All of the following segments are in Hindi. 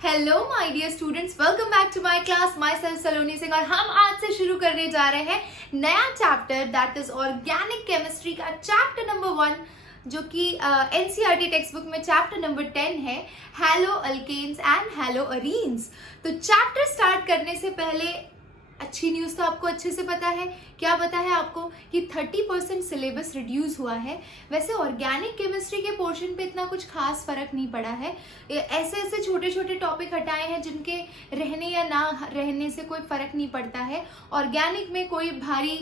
Hello my dear students, welcome back to my class. Myself Saloni Singh और हम आज से शुरू करने जा रहे हैं नया chapter that is organic chemistry का चैप्टर नंबर 1 जो कि एनसीईआरटी टेक्स्ट बुक में चैप्टर नंबर 10 है, halo alkanes and halo arenes. तो चैप्टर स्टार्ट करने से पहले अच्छी न्यूज़ तो आपको अच्छे से पता है। क्या पता है आपको कि 30% सिलेबस रिड्यूस हुआ है। वैसे ऑर्गेनिक केमिस्ट्री के पोर्शन पे इतना कुछ खास फर्क नहीं पड़ा है। ऐसे ऐसे छोटे छोटे टॉपिक हटाए हैं जिनके रहने या ना रहने से कोई फर्क नहीं पड़ता है। ऑर्गेनिक में कोई भारी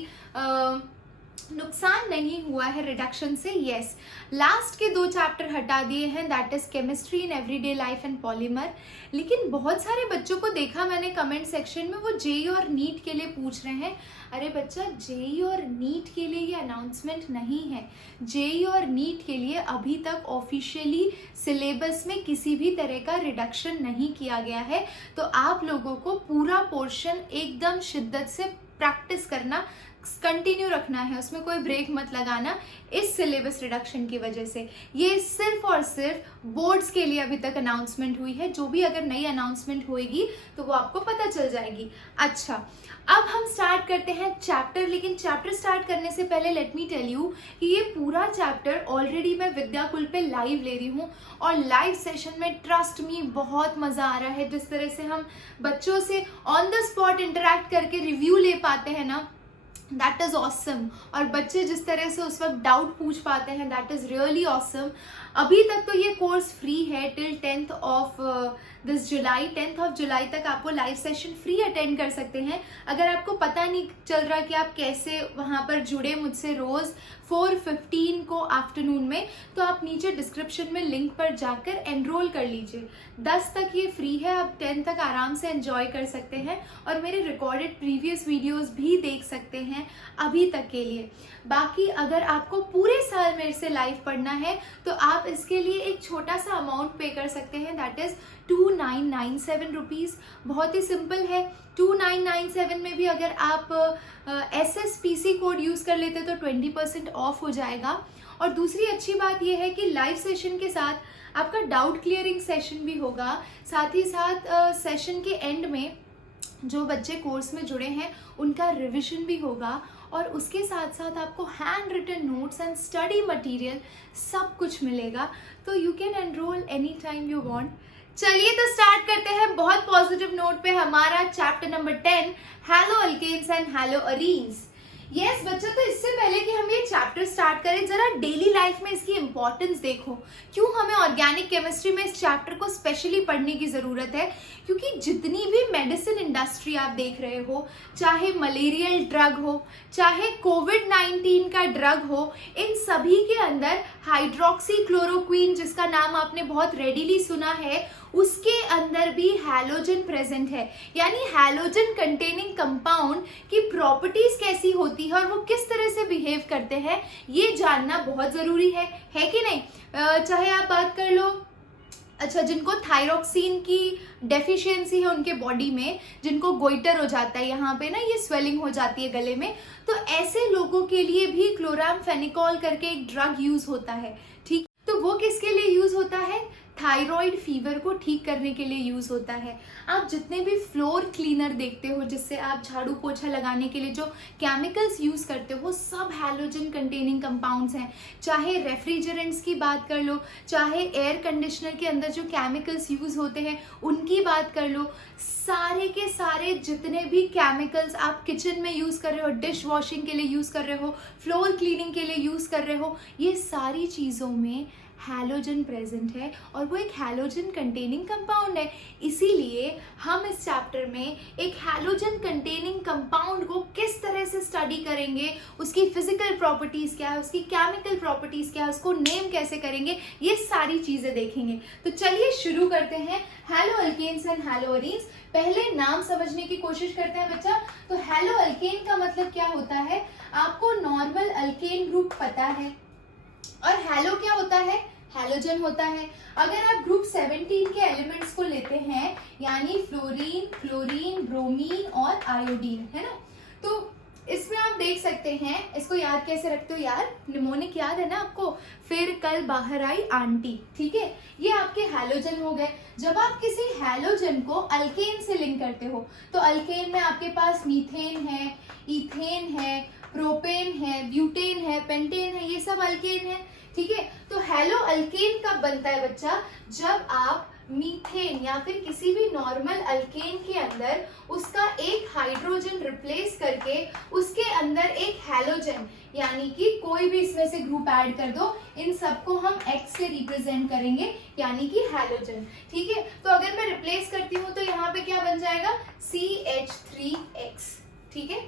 नुकसान नहीं हुआ है रिडक्शन से। यस, लास्ट के 2 चैप्टर हटा दिए हैं, that is chemistry in everyday life and polymer. लेकिन बहुत सारे बच्चों को देखा मैंने कमेंट सेक्शन में, वो जेई और नीट के लिए पूछ रहे हैं। अरे बच्चा, जेई और नीट के लिए ये अनाउंसमेंट नहीं है। जेई और नीट के लिए अभी तक ऑफिशियली सिलेबस में किसी भी तरह का रिडक्शन नहीं किया गया है। तो आप लोगों को पूरा पोर्शन एकदम शिद्दत से प्रैक्टिस करना, कंटिन्यू रखना है, उसमें कोई ब्रेक मत लगाना इस सिलेबस रिडक्शन की वजह से। ये सिर्फ और सिर्फ बोर्ड्स के लिए अभी तक अनाउंसमेंट हुई है। जो भी अगर नई अनाउंसमेंट होएगी तो वो आपको पता चल जाएगी। अच्छा, अब हम स्टार्ट करते हैं चैप्टर। लेकिन चैप्टर स्टार्ट करने से पहले लेट मी टेल यू कि ये पूरा चैप्टर ऑलरेडी मैं विद्याकुल पे लाइव ले रही हूँ और लाइव सेशन में ट्रस्ट मी बहुत मजा आ रहा है। जिस तरह से हम बच्चों से ऑन द स्पॉट इंटरेक्ट करके रिव्यू ले पाते हैं ना, दैट इज ऑसम। और बच्चे जिस तरह से उस वक्त डाउट पूछ पाते हैं, दैट इज रियली ऑसम। अभी तक तो ये कोर्स फ्री है till 10th of this July. 10th of July तक आपको लाइव सेशन फ्री अटेंड कर सकते हैं। अगर आपको पता नहीं चल रहा कि आप कैसे वहाँ पर जुड़े मुझसे रोज 4:15 को आफ्टरनून में, तो आप नीचे डिस्क्रिप्शन में लिंक पर जाकर एनरोल कर लीजिए। 10 तक ये फ्री है, आप 10 तक आराम से एंजॉय कर सकते हैं और मेरे रिकॉर्डेड प्रीवियस वीडियोस भी देख सकते हैं अभी तक के लिए। बाकी अगर आपको पूरे साल मेरे से लाइव पढ़ना है तो आप इसके लिए एक छोटा सा अमाउंट पे कर सकते हैं, दैट इज 2997 रुपीज़। बहुत ही सिंपल है। 2997 में भी अगर आप SSPC कोड यूज़ कर लेते तो 20% ऑफ हो जाएगा। और दूसरी अच्छी बात यह है कि लाइव सेशन के साथ आपका डाउट क्लियरिंग सेशन भी होगा। साथ ही साथ सेशन के एंड में जो बच्चे कोर्स में जुड़े हैं उनका रिविजन भी होगा और उसके साथ साथ आपको hand written notes and study material सब कुछ मिलेगा। तो you can enroll any time you want. चलिए तो स्टार्ट करते हैं बहुत पॉजिटिव नोट पे हमारा chapter number 10, halo alkanes and halo arenes. Yes बच्चों, तो इससे पहले कि हम ये चैप्टर स्टार्ट करें, जरा डेली लाइफ में इसकी इंपॉर्टेंस देखो। क्यों हमें ऑर्गेनिक केमिस्ट्री में इस चैप्टर को स्पेशली पढ़ने की जरूरत है? क्योंकि जितनी भी मेडिसिन इंडस्ट्री आप देख रहे हो, चाहे मलेरियल ड्रग हो, चाहे कोविड-19 का ड्रग हो, इन सभी के अंदर हाइड्रोक्सी क्लोरोक्वीन, जिसका नाम आपने बहुत रेडीली सुना है, उसके अंदर भी हैलोजन प्रेजेंट है। यानी हैलोजन कंटेनिंग कंपाउंड की प्रॉपर्टीज कैसी होती है और वो किस तरह से बिहेव करते हैं, ये जानना बहुत जरूरी है कि नहीं? चाहे आप बात कर लो, अच्छा, जिनको थायरोक्सिन की डेफिशिएंसी है उनके बॉडी में, जिनको गोइटर हो जाता है, यहाँ पे ना ये स्वेलिंग हो जाती है गले में, तो ऐसे लोगों के लिए भी क्लोरामफेनिकोल करके एक ड्रग यूज होता है। ठीक, तो वो किसके लिए यूज होता है? थायराइड फीवर को ठीक करने के लिए यूज होता है। आप जितने भी फ्लोर क्लीनर देखते हो, जिससे आप झाड़ू पोछा लगाने के लिए जो केमिकल्स यूज करते हो, सब हैलोजन कंटेनिंग कंपाउंड्स हैं। चाहे रेफ्रिजरेंट्स की बात कर लो, चाहे एयर कंडीशनर के अंदर जो केमिकल्स यूज होते हैं उनकी बात कर लो, सारे के सारे जितने भी केमिकल्स आप किचन में यूज कर रहे हो, डिश वॉशिंग के लिए यूज कर रहे हो, फ्लोर क्लीनिंग के लिए यूज कर रहे हो, ये सारी चीजों में हैलोजन प्रेजेंट है और वो एक हैलोजन कंटेनिंग कंपाउंड है। इसीलिए हम इस चैप्टर में एक हैलोजन कंटेनिंग कंपाउंड को किस तरह से स्टडी करेंगे, उसकी फिजिकल प्रॉपर्टीज क्या है, उसकी केमिकल प्रॉपर्टीज क्या है, उसको नेम कैसे करेंगे, ये सारी चीजें देखेंगे। तो चलिए शुरू करते हैं halo alkanes and halo arenes. पहले नाम समझने की कोशिश करते हैं बच्चा। तो हैलो अल्केन का मतलब क्या होता है? आपको नॉर्मल अल्केन ग्रुप पता है। और हैलो क्या होता है? हैलोजन होता है। अगर आप ग्रुप 17 के एलिमेंट्स को लेते हैं, यानी फ्लोरीन, क्लोरीन, ब्रोमीन और आयोडीन, है ना, तो इसमें आप देख सकते हैं, इसको याद कैसे रखते हो यार, निमोनिक याद है ना आपको, फिर कल बाहर आई आंटी, ठीक है, ये आपके हैलोजन हो गए। जब आप किसी हैलोजन को अल्केन से लिंक करते हो तो अल्केन में आपके पास मीथेन है, इथेन है, प्रोपेन है, ब्यूटेन है, पेंटेन है, ये सब अल्केन है, ठीक है। तो हैलो अल्केन कब बनता है बच्चा, जब आप मीथेन या फिर किसी भी नॉर्मल अल्केन के अंदर उसका एक हाइड्रोजन रिप्लेस करके उसके अंदर एक हैलोजन यानी कि कोई भी इसमें से ग्रुप ऐड कर दो, इन सबको हम X से रिप्रेजेंट करेंगे यानी कि हैलोजन, ठीक है। तो अगर मैं रिप्लेस करती हूं तो यहाँ पे क्या बन जाएगा, CH3X, ठीक है।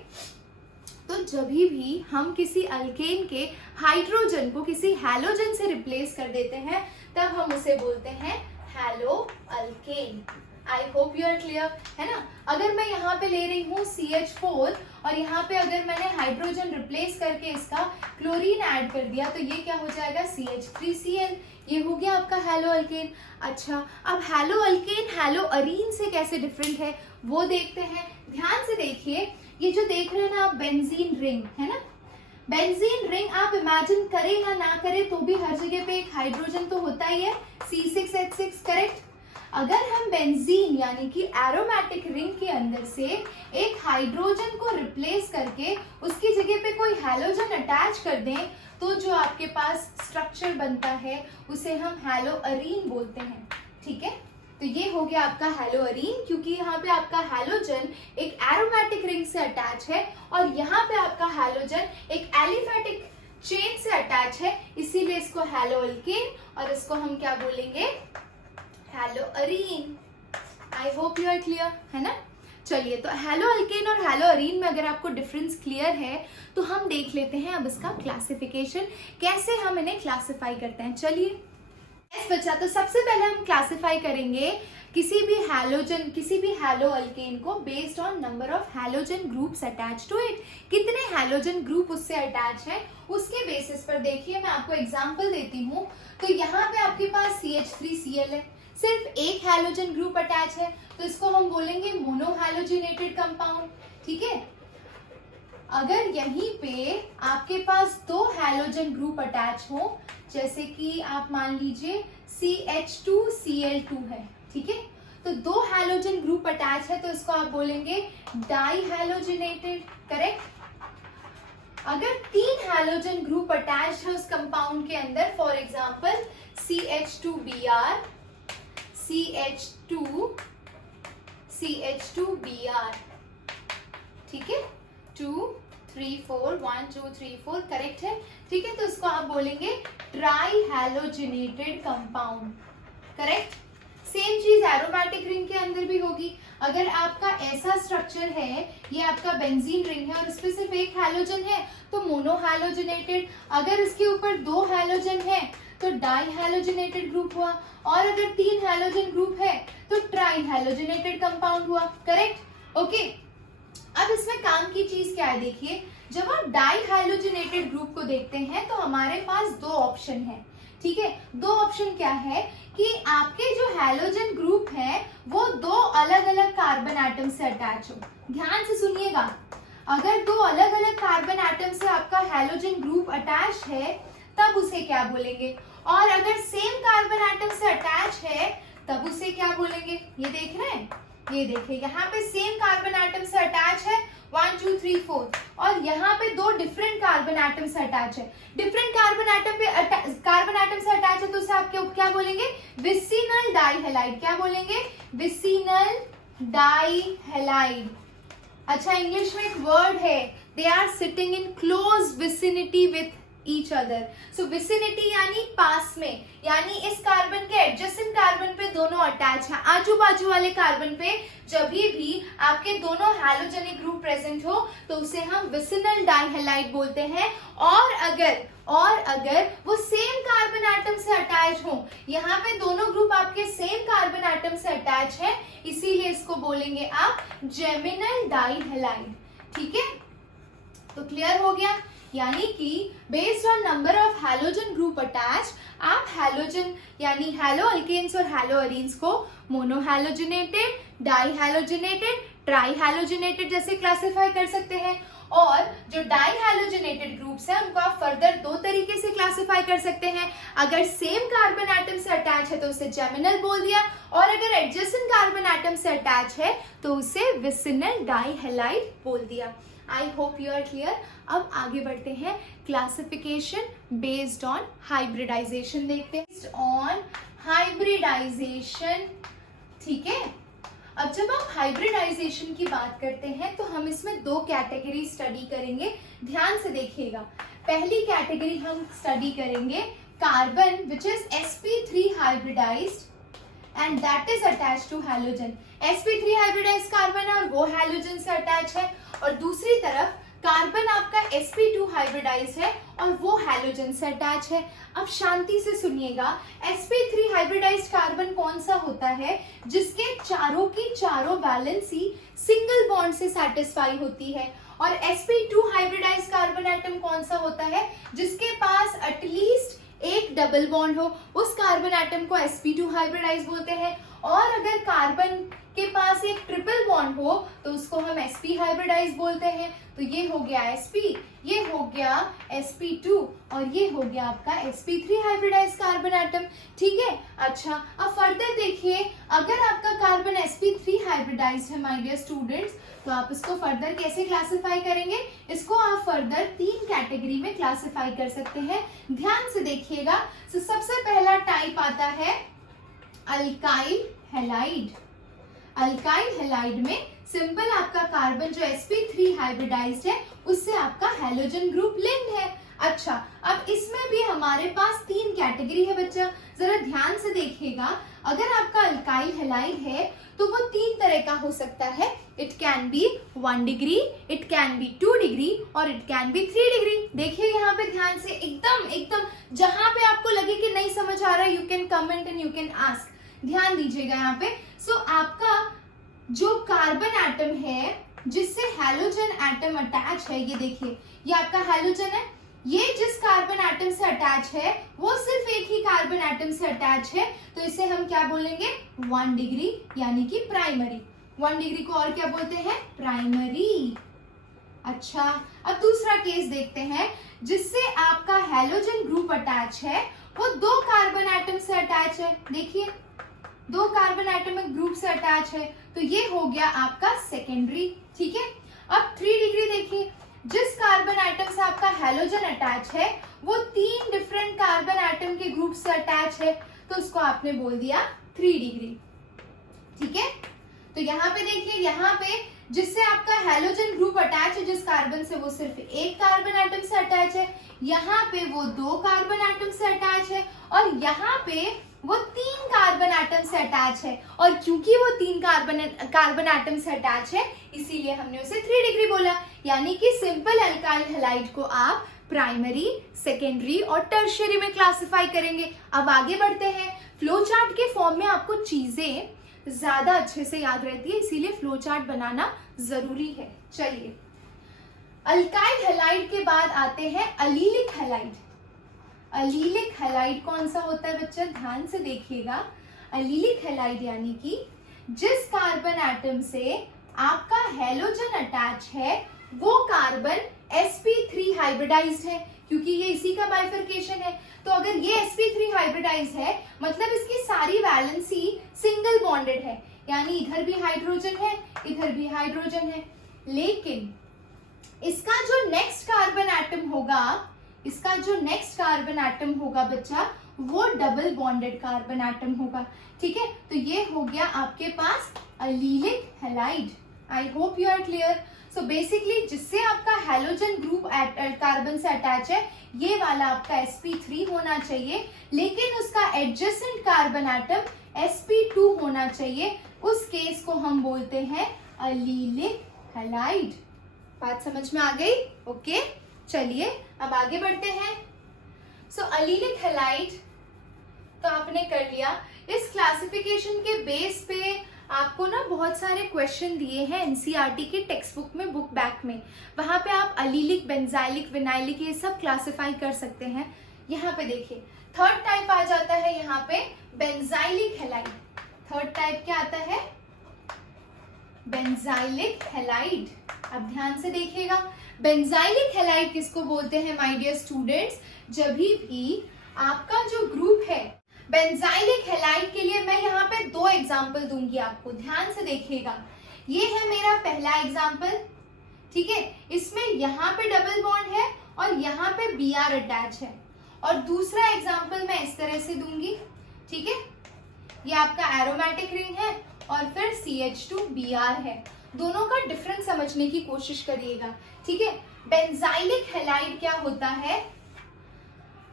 तो जब भी हम किसी अल्केन के हाइड्रोजन को किसी हैलोजन से रिप्लेस कर देते हैं तब हम उसे बोलते हैं halo alkane. I hope you are clear, है ना। अगर मैं यहाँ पे ले रही हूँ CH4 और यहाँ पे अगर मैंने हाइड्रोजन रिप्लेस करके इसका क्लोरीन ऐड कर दिया तो ये क्या हो जाएगा, CH3Cl, ये हो गया आपका हैलो अल्केन। अच्छा, अब हैलो अल्केन हैलो अरीन से कैसे डिफरेंट है वो देखते हैं। ध्यान से देखिए, ये जो देख रहे हैं ना आप बेंजीन रिंग, है ना, बेंजीन रिंग आप इमेजिन करें या ना करें तो भी हर जगह पे एक हाइड्रोजन तो होता ही है, C6H6, करेक्ट। अगर हम बेंजीन यानी कि एरोमेटिक रिंग के अंदर से एक हाइड्रोजन को रिप्लेस करके उसकी जगह पे कोई हैलोजन अटैच कर दें तो जो आपके पास स्ट्रक्चर बनता है उसे हम हैलो अरीन बोलते हैं, ठीक है। तो ये हो गया आपका हैलो अरीन, क्योंकि यहाँ पे आपका हैलोजन एक एरोमेटिक रिंग से अटैच है और यहाँ पे आपका हैलोजन एक एलिफेटिक चेन से अटैच है, इसीलिए इसको हैलो अल्केन और इसको हम क्या बोलेंगे, halo arene. I hope you are clear, है ना। चलिए, तो हैलो अल्केन और हैलो अरीन में अगर आपको डिफरेंस क्लियर है तो हम देख लेते हैं अब इसका क्लासिफिकेशन, कैसे हम इन्हें क्लासिफाई करते हैं। चलिए बच्चा, तो सबसे पहले हम क्लासिफाई करेंगे किसी भी हैलो अल्केन को based on number of halogen groups attach to it. कितने हैलोजन ग्रुप उससे अटैच है उसके बेसिस पर देखिए, मैं आपको एग्जांपल देती हूँ। तो यहाँ पे आपके पास CH3Cl है, सिर्फ एक हैलोजन ग्रुप अटैच है तो इसको हम बोलेंगे मोनोहैलोजिनेटेड कंपाउंड, ठीक है। अगर यहीं पे आपके पास दो हैलोजन ग्रुप अटैच हो, जैसे कि आप मान लीजिए CH2Cl2 है, ठीक है, तो दो हैलोजन ग्रुप अटैच है तो इसको आप बोलेंगे डाई हैलोजिनेटेड, करेक्ट। अगर तीन हैलोजन ग्रुप अटैच है उस कंपाउंड के अंदर, फॉर एग्जांपल CH2Br, CH2Br, ठीक है, 2 3 4 1 2 3 4, करेक्ट है, ठीक है। तो इसको आप बोलेंगे try halogenated compound, correct. Same चीज एरोमेटिक रिंग के अंदर भी होगी। अगर आपका ऐसा स्ट्रक्चर है, ये आपका बेंजीन रिंग है और इस पे सिर्फ एक हैलोजन है तो मोनोहैलोजिनेटेड। अगर इसके ऊपर दो हैलोजन है तो डाई हैलोजिनेटेड ग्रुप हुआ, और अगर तीन हैलोजन ग्रुप है तो ट्राई हैलोजिनेटेड कंपाउंड हुआ, करेक्ट, ओके। अब इसमें काम की चीज क्या है, देखिए, जब आप डाई हैलोजिनेटेड ग्रुप को देखते हैं तो हमारे पास दो ऑप्शन है, ठीक है। दो ऑप्शन क्या है कि आपके जो हैलोजन ग्रुप है वो दो अलग अलग कार्बन एटम से अटैच हो। ध्यान से सुनिएगा, अगर दो अलग अलग कार्बन एटम से आपका हैलोजन ग्रुप अटैच है तब उसे क्या बोलेंगे, और अगर सेम कार्बन एटम से अटैच है तब उसे क्या बोलेंगे। ये देख रहे हैं, ये देखिए, यहाँ पे सेम कार्बन एटम से अटैच है 1 2 3 4, और यहाँ पे दो डिफरेंट कार्बन एटम से अटैच है। डिफरेंट कार्बन एटम से अटैच है तो उसे आप क्या बोलेंगे, विसिनल डाइहैलाइड। क्या बोलेंगे, विसिनल डाइहैलाइड। अच्छा, इंग्लिश में एक वर्ड है, they are sitting in close vicinity with each other. So vicinity यानी पास में, यानी इस कार्बन के एडजेसेंट कार्बन पे दोनों अटैच है। आजू बाजू वाले कार्बन पे जब भी आपके दोनों हैलोजेनिक ग्रुप प्रेजेंट हो तो उसे हम विसिनल डाइहैलाइड बोलते हैं। और अगर वो सेम कार्बन एटम से अटैच हो, यहाँ पे दोनों ग्रुप आपके सेम कार्बन एटम से अटैच है, इसीलिए इसको बोलेंगे आप जेमिनल डाइहैलाइड, ठीक है। तो क्लियर हो गया, यानी कि based on number of halogen group attach आप हैलोजन यानी हैलो अल्केन्स और हैलो अरीन्स को मोनोहैलोजिनेटेड, डाईहैलोजिनेटेड, ट्राईहैलोजिनेटेड जैसे क्लासिफाई कर सकते हैं। और जो डाई हैलोजनेटेड ग्रुप्स हैं उनको आप फर्दर दो तरीके से क्लासिफाई कर सकते हैं। अगर सेम कार्बन एटम से अटैच है तो उसे जेमिनल बोल दिया, और अगर एडजेसेंट कार्बन एटम से अटैच है तो उसे विसिनल डाई हैलाइड बोल दिया। I hope you are clear. अब आगे बढ़ते हैं, क्लासिफिकेशन बेस्ड ऑन हाइब्रिडाइजेशन देखते हैं। बेस्ड ऑन हाइब्रिडाइजेशन, ठीक है। अब जब आप हाइब्रिडाइजेशन की बात करते हैं तो हम इसमें दो कैटेगरी स्टडी करेंगे, ध्यान से देखिएगा। पहली कैटेगरी हम स्टडी करेंगे carbon which is sp3 hybridised and that is attached to halogen. sp3 hybridised carbon है और वो हैलोजन से अटैच है, और दूसरी तरफ कार्बन आपका sp2 हाइब्रिडाइज है और वो हैलोजन से अटैच है। अब शांति से सुनिएगा, sp3 हाइब्रिडाइज्ड कार्बन कौन सा होता है जिसके चारों की चारों वैलेंसी सिंगल बॉन्ड से सेटिस्फाई होती है, और sp2 हाइब्रिडाइज्ड कार्बन एटम कौन सा होता है जिसके पास एटलीस्ट एक डबल बॉन्ड हो, उस कार्बन एटम को sp2 हाइब्रिडाइज बोलते हैं। और अगर कार्बन के पास एक ट्रिपल बॉन्ड हो तो उसको हम sp हाइब्रिडाइज बोलते हैं। तो ये हो गया sp, ये हो गया sp2 और ये हो गया आपका sp3 हाइब्रिडाइज कार्बन एटम, ठीक है। अच्छा, अब फर्दर देखिए, अगर आपका कार्बन sp3 हाइब्रिडाइज है माय डियर स्टूडेंट्स, तो आप इसको फर्दर कैसे क्लासिफाई करेंगे? इसको आप फर्दर तीन कैटेगरी में क्लासिफाई कर सकते हैं, ध्यान से देखिएगा। तो सबसे पहला टाइप आता है अल्काइल हैलाइड। अल्काइल हैलाइड में सिंपल आपका कार्बन जो sp3 हाइब्रिडाइज्ड है उससे आपका हैलोजन ग्रुप लिंक्ड है। अच्छा, अब इसमें भी हमारे पास तीन कैटेगरी है बच्चा, जरा ध्यान से देखिएगा। अगर आपका अल्काइल हैलाइड है तो वो तीन तरह का हो सकता है। It can be 1 degree, it can be 2 degree और इट कैन बी 3 डिग्री। देखिए यहाँ पे ध्यान से, एकदम जहां पे आपको लगे कि नहीं समझ आ रहा है, you can comment and you can ask, ध्यान दीजिएगा यहाँ पे। सो आपका जो कार्बन एटम है जिससे हैलोजन एटम अटैच है, ये देखिए ये आपका हैलोजन है, ये जिस कार्बन एटम से अटैच है वो सिर्फ एक ही कार्बन एटम से अटैच है, तो इसे हम क्या बोलेंगे? 1 डिग्री, यानी कि प्राइमरी। 1 डिग्री को और क्या बोलते हैं? प्राइमरी। अच्छा, अब दूसरा केस देखते हैं जिससे आपका हैलोजन ग्रुप अटैच है, वो दो कार्बन एटम से अटैच है। देखिए दो कार्बन एटमिक ग्रुप से अटैच है, तो ये हो गया आपका सेकेंडरी, ठीक है। अब 3 डिग्री देखिए, जिस कार्बन एटम से आपका हैलोजन अटैच है वो 3 डिफरेंट कार्बन एटम के ग्रुप से अटैच है, तो उसको आपने बोल दिया 3 डिग्री, ठीक है। तो यहाँ पे देखिए, यहाँ पे जिससे आपका हैलोजन ग्रुप अटैच है जिस कार्बन से, वो सिर्फ एक कार्बन एटम से अटैच है, यहाँ पे वो 2 कार्बन एटम से अटैच है, और यहाँ पे वो 3 कार्बन एटम से अटैच है। और क्योंकि वो 3 कार्बन एटम से अटैच है इसीलिए हमने उसे 3 डिग्री बोला। यानी कि सिंपल अल्काइल हैलाइड को आप प्राइमरी, सेकेंडरी और टर्शियरी में क्लासिफाई करेंगे। अब आगे बढ़ते हैं। फ्लो चार्ट के फॉर्म में आपको चीजें ज्यादा अच्छे से याद रहती है, इसीलिए फ्लो चार्ट बनाना जरूरी है। चलिए, अल्काइल हैलाइड के बाद आते हैं अलीलिक हैलाइड। अलीलिक हैलाइड कौन सा होता है बच्चा? ध्यान से देखिएगा। अलीलिक हैलाइड यानी कि जिस कार्बन एटम से आपका हैलोजन अटैच है वो कार्बन sp3 हाइब्रिडाइज्ड है, क्योंकि ये इसी का बाइफर्केशन है। तो अगर ये sp3 हाइब्रिडाइज्ड है मतलब इसकी सारी वैलेंसी सिंगल बॉन्डेड है, यानी इधर भी हाइड्रोजन है, इधर भी हाइड्रोजन है। लेकिन इसका जो नेक्स्ट कार्बन एटम होगा, इसका जो नेक्स्ट कार्बन एटम होगा बच्चा, वो डबल बॉन्डेड कार्बन एटम होगा, ठीक है। तो ये हो गया आपके पास allylic halide. I hope you are clear. So basically जिससे आपका हैलोजन ग्रुप कार्बन से अटैच है, ये वाला आपका sp3 होना चाहिए, लेकिन उसका एडजेसेंट कार्बन एटम sp2 होना चाहिए। उस केस को हम बोलते हैं अलीलिक हैलाइड। बात समझ में आ गई? ओके, चलिए अब आगे बढ़ते हैं। सो अलीलिक हैलाइड तो आपने कर लिया। इस क्लासिफिकेशन के बेस पे आपको ना बहुत सारे क्वेश्चन दिए हैं एनसीईआरटी के टेक्स्ट बुक में, बुक बैक में। वहां पे आप अलीलिक, बेंजाइलिक, विनाइलिक ये सब क्लासिफाई कर सकते हैं। यहाँ पे देखिए थर्ड टाइप आ जाता है यहाँ पे बेंजाइलिक हैलाइड। थर्ड टाइप क्या आता है? Benzylic halide. अब ध्यान से देखिएगा, बेंजाइलिक हैलाइड किसको बोलते हैं माय डियर स्टूडेंट्स? जब भी आपका जो ग्रुप है बेंजाइलिक हैलाइड के लिए, मैं यहाँ पे 2 एग्जाम्पल दूंगी आपको, ध्यान से देखिएगा। ये है मेरा पहला एग्जाम्पल, ठीक है, इसमें यहाँ पे डबल बॉन्ड है और यहाँ पे Br अटैच है। और दूसरा एग्जाम्पल मैं इस तरह से दूंगी, ठीक है, ये आपका एरोमेटिक रिंग है और फिर CH2Br है। दोनों का डिफरेंस समझने की कोशिश करिएगा, ठीक है। बेंजाइलिक हैलाइड क्या होता है?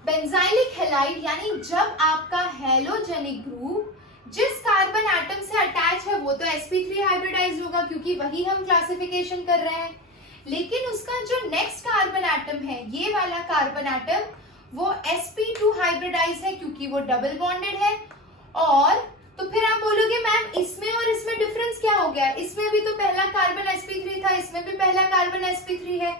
बेंजाइलिक हैलाइड यानी जब आपका हैलोजेनिक ग्रुप जिस कार्बन एटम से अटैच है वो तो sp3 हाइब्रिडाइज्ड होगा, क्योंकि वही हम क्लासिफिकेशन कर रहे हैं। लेकिन उसका जो नेक्स्ट कार्बन एटम है, ये वाला कार्बन एटम, वो sp2 हाइब्रिडाइज है, क्योंकि वो डबल बॉन्डेड है। और तो फिर आप बोलोगे मैम इसमें और इसमें डिफरेंस क्या हो गया? इसमें भी तो पहला कार्बन sp3 था, इसमें भी पहला कार्बन sp3 है,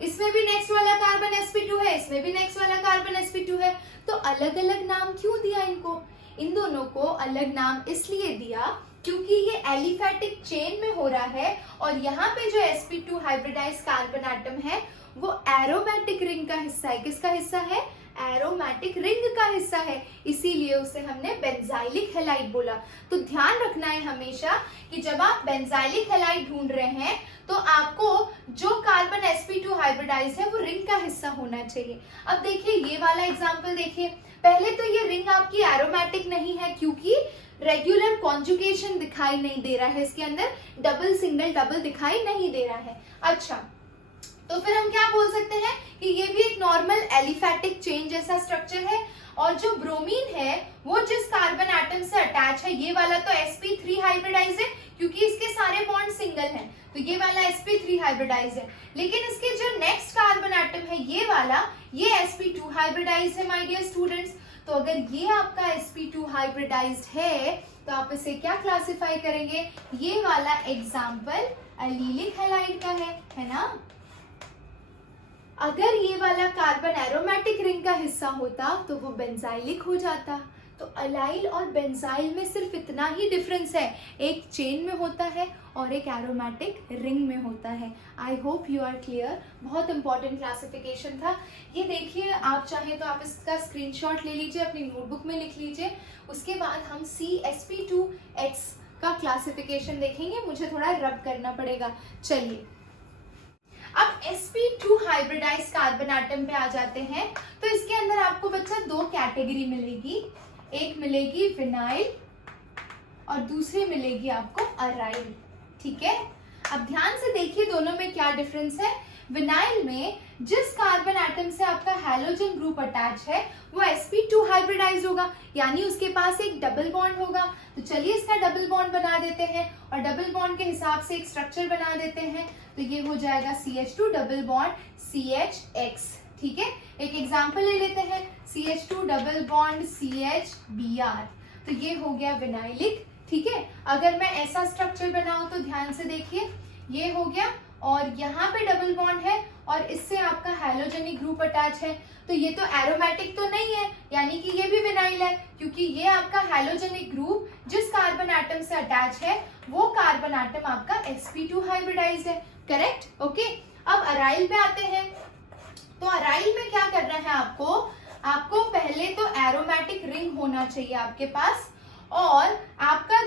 इसमें भी नेक्स्ट वाला कार्बन sp2 है, इसमें भी नेक्स्ट वाला कार्बन sp2 है, तो अलग अलग नाम क्यों दिया इनको? इन दोनों को अलग नाम इसलिए दिया क्योंकि ये एलिफैटिक चेन में हो रहा है और यहाँ पे जो sp2 हाइब्रिडाइज कार्बन एटम है वो एरोमेटिक रिंग का हिस्सा है। किसका हिस्सा है? एरोमेटिक रिंग का हिस्सा है, इसीलिए उसे हमने बेंजाइलिक हैलाइड बोला। तो ध्यान रखना है हमेशा कि जब आप बेंजाइलिक हैलाइड ढूंढ रहे हैं तो आपको जो कार्बन sp2 हाइब्रिडाइज है वो रिंग का हिस्सा होना चाहिए। अब देखिए ये वाला एग्जांपल देखिए, पहले तो ये रिंग आपकी एरोमेटिक नहीं है क्योंकि रेगुलर कॉन्जुगेशन दिखाई नहीं दे रहा है, इसके अंदर डबल सिंगल डबल दिखाई नहीं दे रहा है। अच्छा, तो फिर हम क्या बोल सकते हैं कि ये भी एक नॉर्मल एलिफैटिक चेन जैसा स्ट्रक्चर है। और जो ब्रोमीन है वो जिस कार्बन एटम से अटैच है, ये वाला तो sp3 हाइब्रिडाइज है क्योंकि इसके सारे बॉन्ड सिंगल हैं, तो ये वाला sp3 हाइब्रिडाइज है। लेकिन इसके जो नेक्स्ट कार्बन एटम है ये वाला, ये sp2 हाइब्रिडाइज है माय डियर स्टूडेंट्स। तो अगर ये आपका sp2 हाइब्रिडाइज्ड है तो आप इसे क्या क्लासिफाई करेंगे? ये वाला एग्जाम्पल एलीलिक हैलाइड का है ना। अगर ये वाला कार्बन एरोमेटिक रिंग का हिस्सा होता तो वो बेंजाइलिक हो जाता। तो अलाइल और बेंजाइल में सिर्फ इतना ही डिफरेंस है, एक चेन में होता है और एक एरोमेटिक रिंग में होता है। I hope you are clear. बहुत इंपॉर्टेंट क्लासिफिकेशन था ये। देखिए, आप चाहें तो आप इसका स्क्रीनशॉट ले लीजिए, अपनी नोटबुक में लिख लीजिए। उसके बाद हम CsP2X का क्लासिफिकेशन देखेंगे। मुझे थोड़ा रब करना पड़ेगा। चलिए, अब sp2 हाइब्रिडाइज कार्बन एटम पे आ जाते हैं। तो इसके अंदर आपको बच्चा 2 कैटेगरी मिलेगी, एक मिलेगी विनाइल और दूसरी मिलेगी आपको अराइल, ठीक है। अब ध्यान से देखिए दोनों में क्या डिफरेंस है। विनाइल में जिस कार्बन एटम से आपका हैलोजन ग्रुप अटैच है वो sp2 हाइब्रिडाइज होगा, यानी उसके पास एक डबल बॉन्ड होगा। तो चलिए इसका डबल बॉन्ड बना देते हैं और डबल बॉन्ड के हिसाब से एक स्ट्रक्चर बना देते हैं। तो ये हो जाएगा CH2 डबल बॉन्ड CHX, ठीक है। एक एग्जांपल ले लेते हैं, CH2 डबल बॉन्ड CHBr। तो ये हो गया विनाइलिक, ठीक है। अगर मैं ऐसा स्ट्रक्चर बनाऊं तो ध्यान से देखिए, ये हो गया और यहाँ पे डबल बॉन्ड है और इससे आपका हैलोजेनिक ग्रुप अटैच है। तो ये तो एरोमेटिक तो नहीं है, यानी कि ये भी विनाइल है, क्योंकि ये आपका हैलोजेनिक ग्रुप जिस कार्बन एटम से अटैच है वो कार्बन एटम आपका sp2 हाइब्रिडाइज है, करेक्ट, ओके। अब अराइल पे आते हैं। तो अराइल में क्या करना है आपको पहले तो एरोमेटिक रिंग होना चाहिए आपके पास, और आपका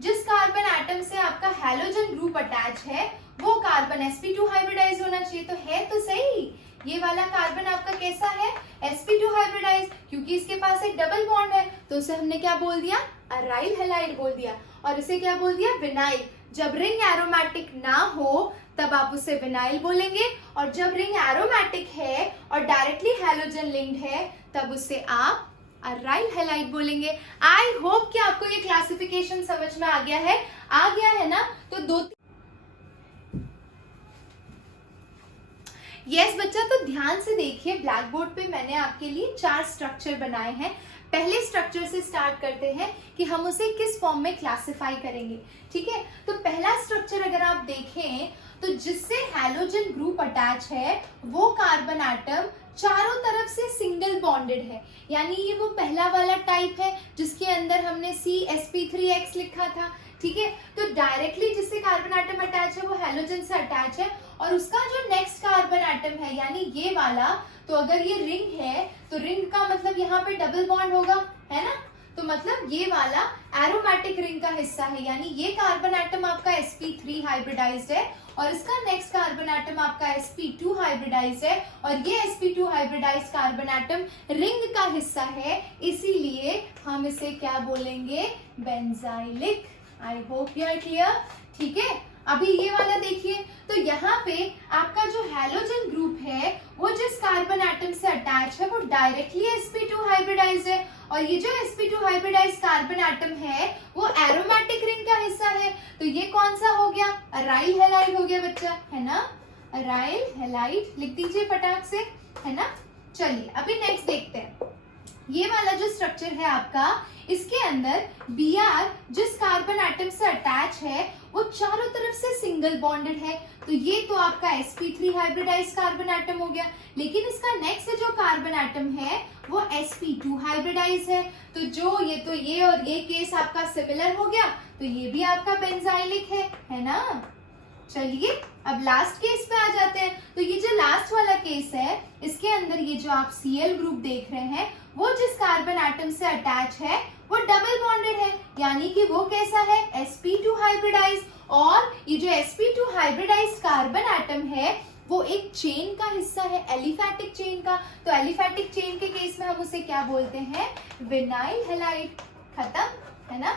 जिस कार्बन एटम से आपका हैलोजन ग्रुप अटैच है वो कार्बन sp2 हाइब्रिडाइज होना चाहिए। तो है तो सही, ये वाला कार्बन आपका कैसा है? sp2 हाइब्रिडाइज, क्योंकि इसके पास एक डबल बॉन्ड है तो उसे हमने क्या बोल दिया? अराइल हैलाइड बोल दिया। और इसे क्या बोल दिया? विनाइल। जब रिंग एरोमेटिक ना हो तब आप उसे विनाइल बोलेंगे, और जब रिंग एरोमेटिक है और डायरेक्टली हैलोजन लिंक्ड है तब उसे आप अराइल हैलाइड बोलेंगे। आई होप कि आपको ये क्लासिफिकेशन समझ में आ गया है ना। तो यस बच्चा, तो ध्यान से देखिए, ब्लैक बोर्ड पे मैंने आपके लिए 4 स्ट्रक्चर बनाए हैं। पहले स्ट्रक्चर से स्टार्ट करते हैं कि हम उसे किस फॉर्म में क्लासिफाई करेंगे, ठीक है। तो पहला स्ट्रक्चर अगर आप देखें तो जिससे हैलोजन ग्रुप अटैच है वो कार्बन एटम चारों तरफ से सिंगल बॉन्डेड है, यानी ये वो पहला वाला टाइप है जिसके अंदर हमने CsP3X लिखा था, ठीक है। तो डायरेक्टली जिससे कार्बन एटम अटैच है वो हैलोजन से अटैच है, और उसका जो नेक्स्ट कार्बन एटम है यानी ये वाला, तो अगर ये रिंग है तो रिंग का मतलब यहाँ पे डबल बॉन्ड होगा, है ना। तो मतलब ये वाला एरोमेटिक रिंग का हिस्सा है, यानी ये कार्बन एटम आपका sp3 हाइब्रिडाइज्ड है और इसका नेक्स्ट कार्बन एटम आपका sp2 हाइब्रिडाइज्ड है, और ये sp2 hybridised carbon atom ring का हिस्सा है, इसीलिए हम इसे क्या बोलेंगे, benzylic. I hope you are clear, ठीक है। अभी ये वाला देखिए, तो यहाँ पे आपका जो हैलोजन ग्रुप है वो जिस कार्बन एटम से अटैच है वो डायरेक्टली sp2 हाइब्रिडाइज्ड है, और ये जो sp2 हाइब्रिडाइज्ड कार्बन एटम है वो एरोमेटिक रिंग का हिस्सा है। तो ये कौन सा हो गया, अराइल हैलाइड हो गया बच्चा, है ना, अराइल हैलाइड लिख दीजिए फटाक से, है ना। चलिए अभी नेक्स्ट देखते हैं। ये वाला जो स्ट्रक्चर है आपका, इसके अंदर Br जिस कार्बन एटम से अटैच है वो चारों तरफ से सिंगल बॉन्डेड है, तो ये तो आपका sp3 हाइब्रिडाइज्ड कार्बन एटम हो गया। लेकिन इसका नेक्स्ट जो कार्बन एटम है वो sp2 हाइब्रिडाइज्ड है, तो जो ये तो ये और ये केस आपका सिमिलर हो गया, तो ये भी आपका बेंजाइलिक है ना। चलिए अब लास्ट केस पे आ जाते हैं। तो ये जो लास्ट वाला केस है, इसके अंदर ये जो आप Cl ग्रुप देख रहे हैं वो जिस कार्बन एटम से अटैच है वो डबल बॉन्डेड है, यानी कि वो कैसा है, sp2 हाइब्रिडाइज्ड, और ये जो sp2 हाइब्रिडाइज्ड कार्बन एटम है वो एक चेन का हिस्सा है, एलिफैटिक चेन का। तो एलिफैटिक चेन के केस में हम उसे क्या बोलते हैं, विनाइल हैलाइड। खत्म, है ना।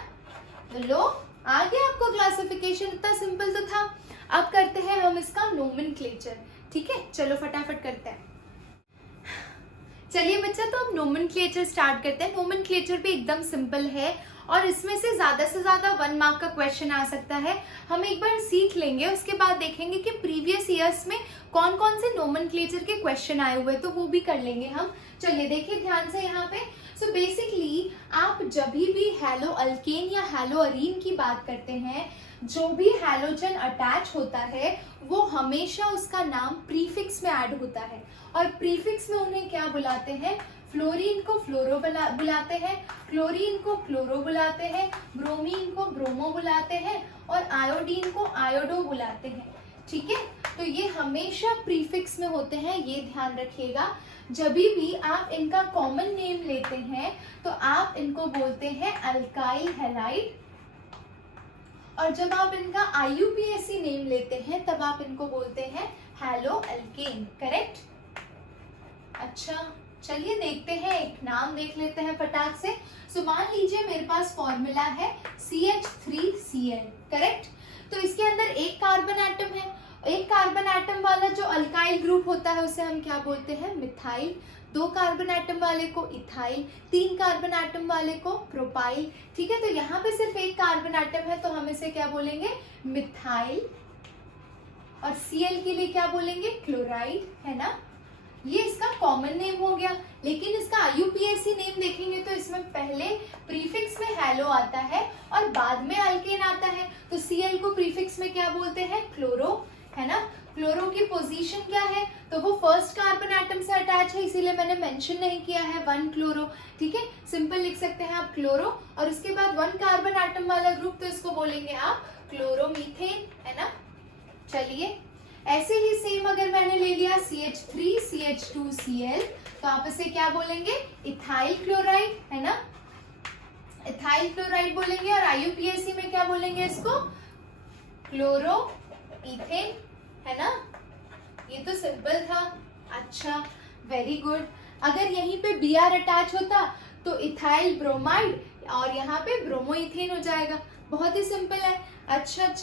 तो लो आ गया आपको क्लासिफिकेशन, इतना सिंपल तो था। अब करते हैं हम इसका नोमेनक्लेचर, ठीक है। चलो फटाफट करते हैं। चलिए बच्चा, तो अब नोमेनक्लेचर स्टार्ट करते हैं। नोमेनक्लेचर भी एकदम सिंपल है और इसमें से ज्यादा 1 मार्क का क्वेश्चन आ सकता है। हम एक बार सीख लेंगे, उसके बाद देखेंगे कि प्रीवियस ईयर्स में कौन कौन से नोमेनक्लेचर के क्वेश्चन आए हुए, तो वो भी कर लेंगे हम। चलिए देखिए ध्यान से यहाँ पे। सो बेसिकली आप जब भी हैलो अल्केन या हैलो अरीन की बात करते हैं, जो भी हैलोजन अटैच होता है वो हमेशा उसका नाम प्रीफिक्स में ऐड होता है, और प्रीफिक्स में उन्हें क्या बुलाते हैं, फ्लोरीन को फ्लोरो बुलाते हैं, क्लोरीन को क्लोरो बुलाते हैं, ब्रोमीन को ब्रोमो बुलाते हैं, और आयोडीन को आयोडो बुलाते हैं, ठीक है। तो ये हमेशा प्रीफिक्स में होते हैं, ये ध्यान रखिएगा। जब भी आप इनका कॉमन नेम लेते हैं तो आप इनको बोलते हैं अल्काइल हैलाइड, और जब आप इनका IUPAC नेम लेते हैं तब आप इनको बोलते हैं हैलो अल्केन, करेक्ट। अच्छा चलिए देखते हैं, एक नाम देख लेते हैं फटाक से। सो मान लीजिए मेरे पास फॉर्मूला है CH3Cl, करेक्ट। तो इसके अंदर एक कार्बन एटम है, एक कार्बन एटम वाला जो अल्काइल ग्रुप होता है उसे हम क्या बोलते हैं, मिथाइल। 2 कार्बन एटम वाले को इथाइल, 3 कार्बन एटम वाले को प्रोपाइल, ठीक है। तो यहाँ पे सिर्फ एक कार्बन एटम है तो हम इसे क्या बोलेंगे, मिथाइल, और Cl के लिए क्या बोलेंगे, क्लोराइड, है ना। ये इसका कॉमन नेम हो गया। लेकिन इसका IUPAC नेम देखेंगे तो इसमें पहले प्रीफिक्स में हैलो आता है और बाद में अल्केन आता है। तो Cl को प्रीफिक्स में क्या बोलते हैं, क्लोरो, है ना। क्लोरो की पोजीशन क्या है, तो वो फर्स्ट कार्बन एटम से अटैच है, इसीलिए मैंने मेंशन नहीं किया है 1 क्लोरो, ठीक है। सिंपल लिख सकते हैं आप क्लोरो, और उसके बाद 1 कार्बन एटम वाला ग्रुप तो इसको बोलेंगे आप क्लोरोमीथेन, है ना। चलिए ऐसे ही सेम अगर मैंने ले लिया CH3CH2Cl, तो आप इसे क्या बोलेंगे, इथाइल क्लोराइड, है ना, इथाइल क्लोराइड बोलेंगे। और IUPAC में क्या बोलेंगे इसको, क्लोरोमीथेन, है ना। ये तो सिंपल था। अच्छा वेरी गुड। अगर यहीं पे Br अटैच होता तो इथाइल ब्रोमाइड, और यहाँ पे ब्रोमोइथेन हो जाएगा, बहुत ही सिंपल है। अच्छा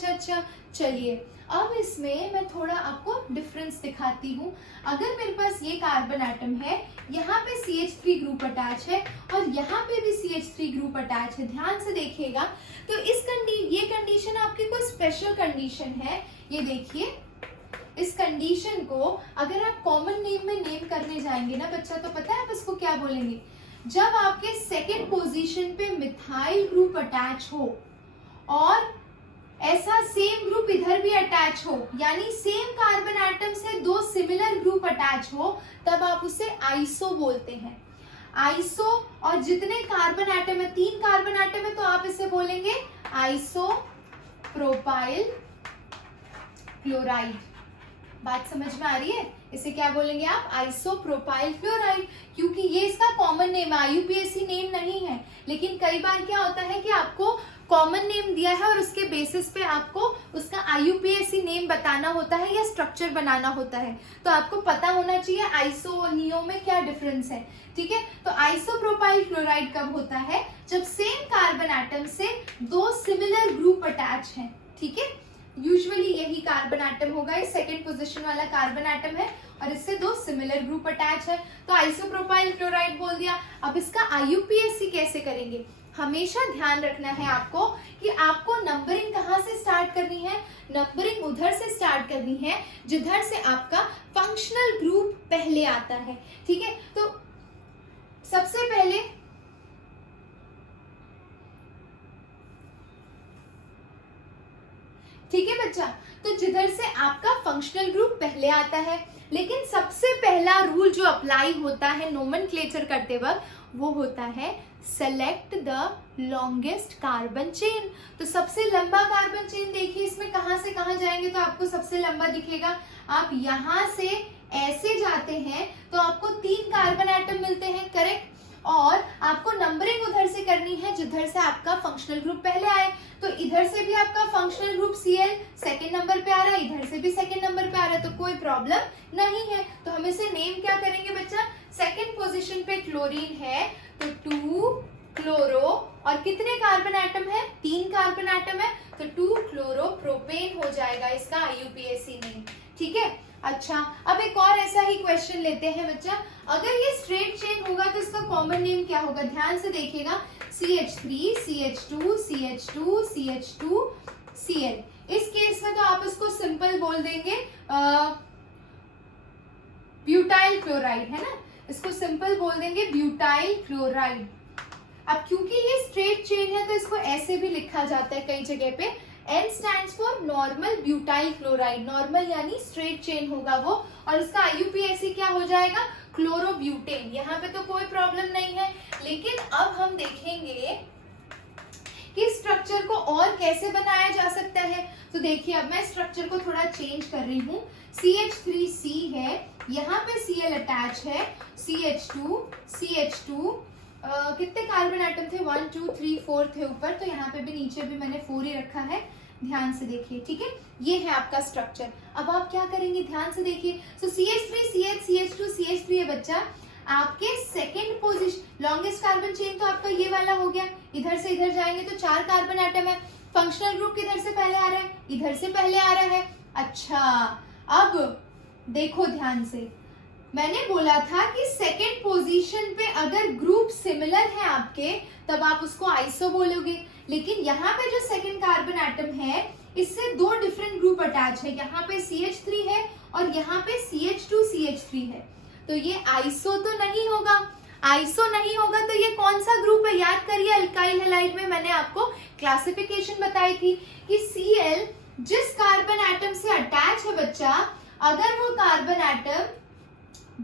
चलिए अब इसमें मैं थोड़ा आपको डिफरेंस दिखाती हूँ। अगर मेरे पास ये कार्बन एटम है, यहाँ पे CH3 ग्रुप अटैच है और यहाँ पे भी CH3 ग्रुप अटैच है, ध्यान से देखिएगा। तो ये कंडीशन आपकी कोई स्पेशल कंडीशन है। ये देखिए, इस कंडीशन को अगर आप कॉमन नेम में नेम करने जाएंगे ना बच्चा, तो पता है आप इसको क्या बोलेंगे, जब आपके सेकेंड पोजीशन पे मिथाइल ग्रुप अटैच हो और ऐसा सेम ग्रुप इधर भी अटैच हो, यानी सेम कार्बन एटम से 2 सिमिलर ग्रुप अटैच हो, तब आप उसे आइसो बोलते हैं। आइसो, और जितने कार्बन एटम है, 3 कार्बन एटम है, तो आप इसे बोलेंगे आइसो प्रोपाइल क्लोराइड। बात समझ में आ रही है? इसे क्या बोलेंगे आप? आइसोप्रोपाइल क्लोराइड, क्योंकि ये इसका कॉमन नेम है, आईयूपीएसी नेम नहीं है। लेकिन कई बार क्या होता है कि आपको कॉमन नेम दिया है और उसके बेसिस पे आपको उसका आईयूपीएसी नेम बताना होता है या स्ट्रक्चर बनाना होता है, तो आपको पता होना चाहिए आइसो और नियो में क्या डिफरेंस है। ठीक है, तो आइसोप्रोपाइल क्लोराइड कब होता है? जब सेम कार्बन एटम से दो सिमिलर ग्रुप अटैच हैं। ठीक है, यूजुअली यही कार्बन एटम होगा, ये सेकंड पोजीशन वाला कार्बन एटम है और इससे दो सिमिलर ग्रुप अटैच है, तो आइसोप्रोपाइल क्लोराइड बोल दिया। अब इसका आईयूपीएसी कैसे करेंगे? हमेशा ध्यान रखना है आपको कि आपको नंबरिंग कहाँ से स्टार्ट करनी है। नंबरिंग उधर से स्टार्ट करनी है जिधर से आपका फंक्शनल ग्रुप पहले आता है। ठीक है, तो सबसे पहले ठीक है बच्चा, तो जिधर से आपका फंक्शनल ग्रुप पहले आता है, लेकिन सबसे पहला रूल जो अप्लाई होता है नोमेनक्लेचर करते वक्त वो होता है select the longest carbon chain. तो सबसे लंबा कार्बन चेन देखिए, इसमें कहां से कहां जाएंगे तो आपको सबसे लंबा दिखेगा। आप यहां से ऐसे जाते हैं तो आपको 3 कार्बन एटम मिलते हैं, करेक्ट। और आपको नंबरिंग उधर से करनी है जिधर से आपका फंक्शनल ग्रुप पहले आए। तो इधर से भी आपका functional group Cl second number पे आ रहा है, इधर से भी सेकंड नंबर पे आ रहा है, तो कोई प्रॉब्लम नहीं है। तो हम इसे नेम क्या करेंगे बच्चा? सेकंड पोजीशन पे क्लोरीन है तो 2 क्लोरो, और कितने कार्बन एटम है? 3 कार्बन एटम है, तो 2 क्लोरोप्रोपेन हो जाएगा इसका आईयूपीएसी नेम। ठीक है, अच्छा अब एक और ऐसा ही क्वेश्चन लेते हैं बच्चा। अगर ये स्ट्रेट चेन होगा तो इसका कॉमन नेम क्या होगा? ध्यान से देखिएगा, CH3 CH2 CH2 CH2 Cl। इस केस में तो आप इसको सिंपल बोल देंगे ब्यूटाइल क्लोराइड, है ना, इसको सिंपल बोल देंगे ब्यूटाइल क्लोराइड। अब क्योंकि ये स्ट्रेट चेन है तो इसको ऐसे भी लिखा जाता है कई जगह पे, N stands for normal butyl chloride. Normal यानी स्ट्रेट चेन होगा वो, और इसका आईयूपीएसी क्या हो जाएगा? क्लोरोब्यूटेन। यहाँ पे तो कोई प्रॉब्लम नहीं है, लेकिन अब हम देखेंगे कि स्ट्रक्चर को और कैसे बनाया जा सकता है। तो देखिए, अब मैं स्ट्रक्चर को थोड़ा चेंज कर रही हूँ। CH3C है, यहाँ पे Cl अटैच है, CH2 कितने कार्बन एटम थे? 1 2 3 4 थे ऊपर, तो यहाँ पे भी नीचे भी मैंने 4 ही रखा है। ध्यान से देखिए, ठीक है, ये है आपका स्ट्रक्चर। अब आप क्या करेंगे? ध्यान से देखिए, सो CH3 CH CH2 CH3 है बच्चा, आपके second position longest carbon chain तो आपका ये वाला हो गया। इधर से इधर जाएंगे तो 4 कार्बन एटम है। फंक्शनल ग्रुप किधर से पहले आ रहा है? इधर से पहले आ रहा है। अच्छा, अब देखो ध्यान से, मैंने बोला था कि सेकेंड पोजीशन पे अगर ग्रुप सिमिलर है आपके तब आप उसको आइसो बोलोगे, लेकिन यहाँ पे जो सेकेंड कार्बन एटम है इससे 2 डिफरेंट ग्रुप अटैच है। यहाँ पे CH3 है और यहाँ पे CH2 CH3 है, तो ये आइसो तो नहीं होगा। आइसो नहीं होगा तो ये कौन सा ग्रुप है? याद करिए, अल्काइल हैलाइड में मैंने आपको क्लासिफिकेशन बताई थी कि Cl जिस कार्बन एटम से अटैच है बच्चा, अगर वो कार्बन एटम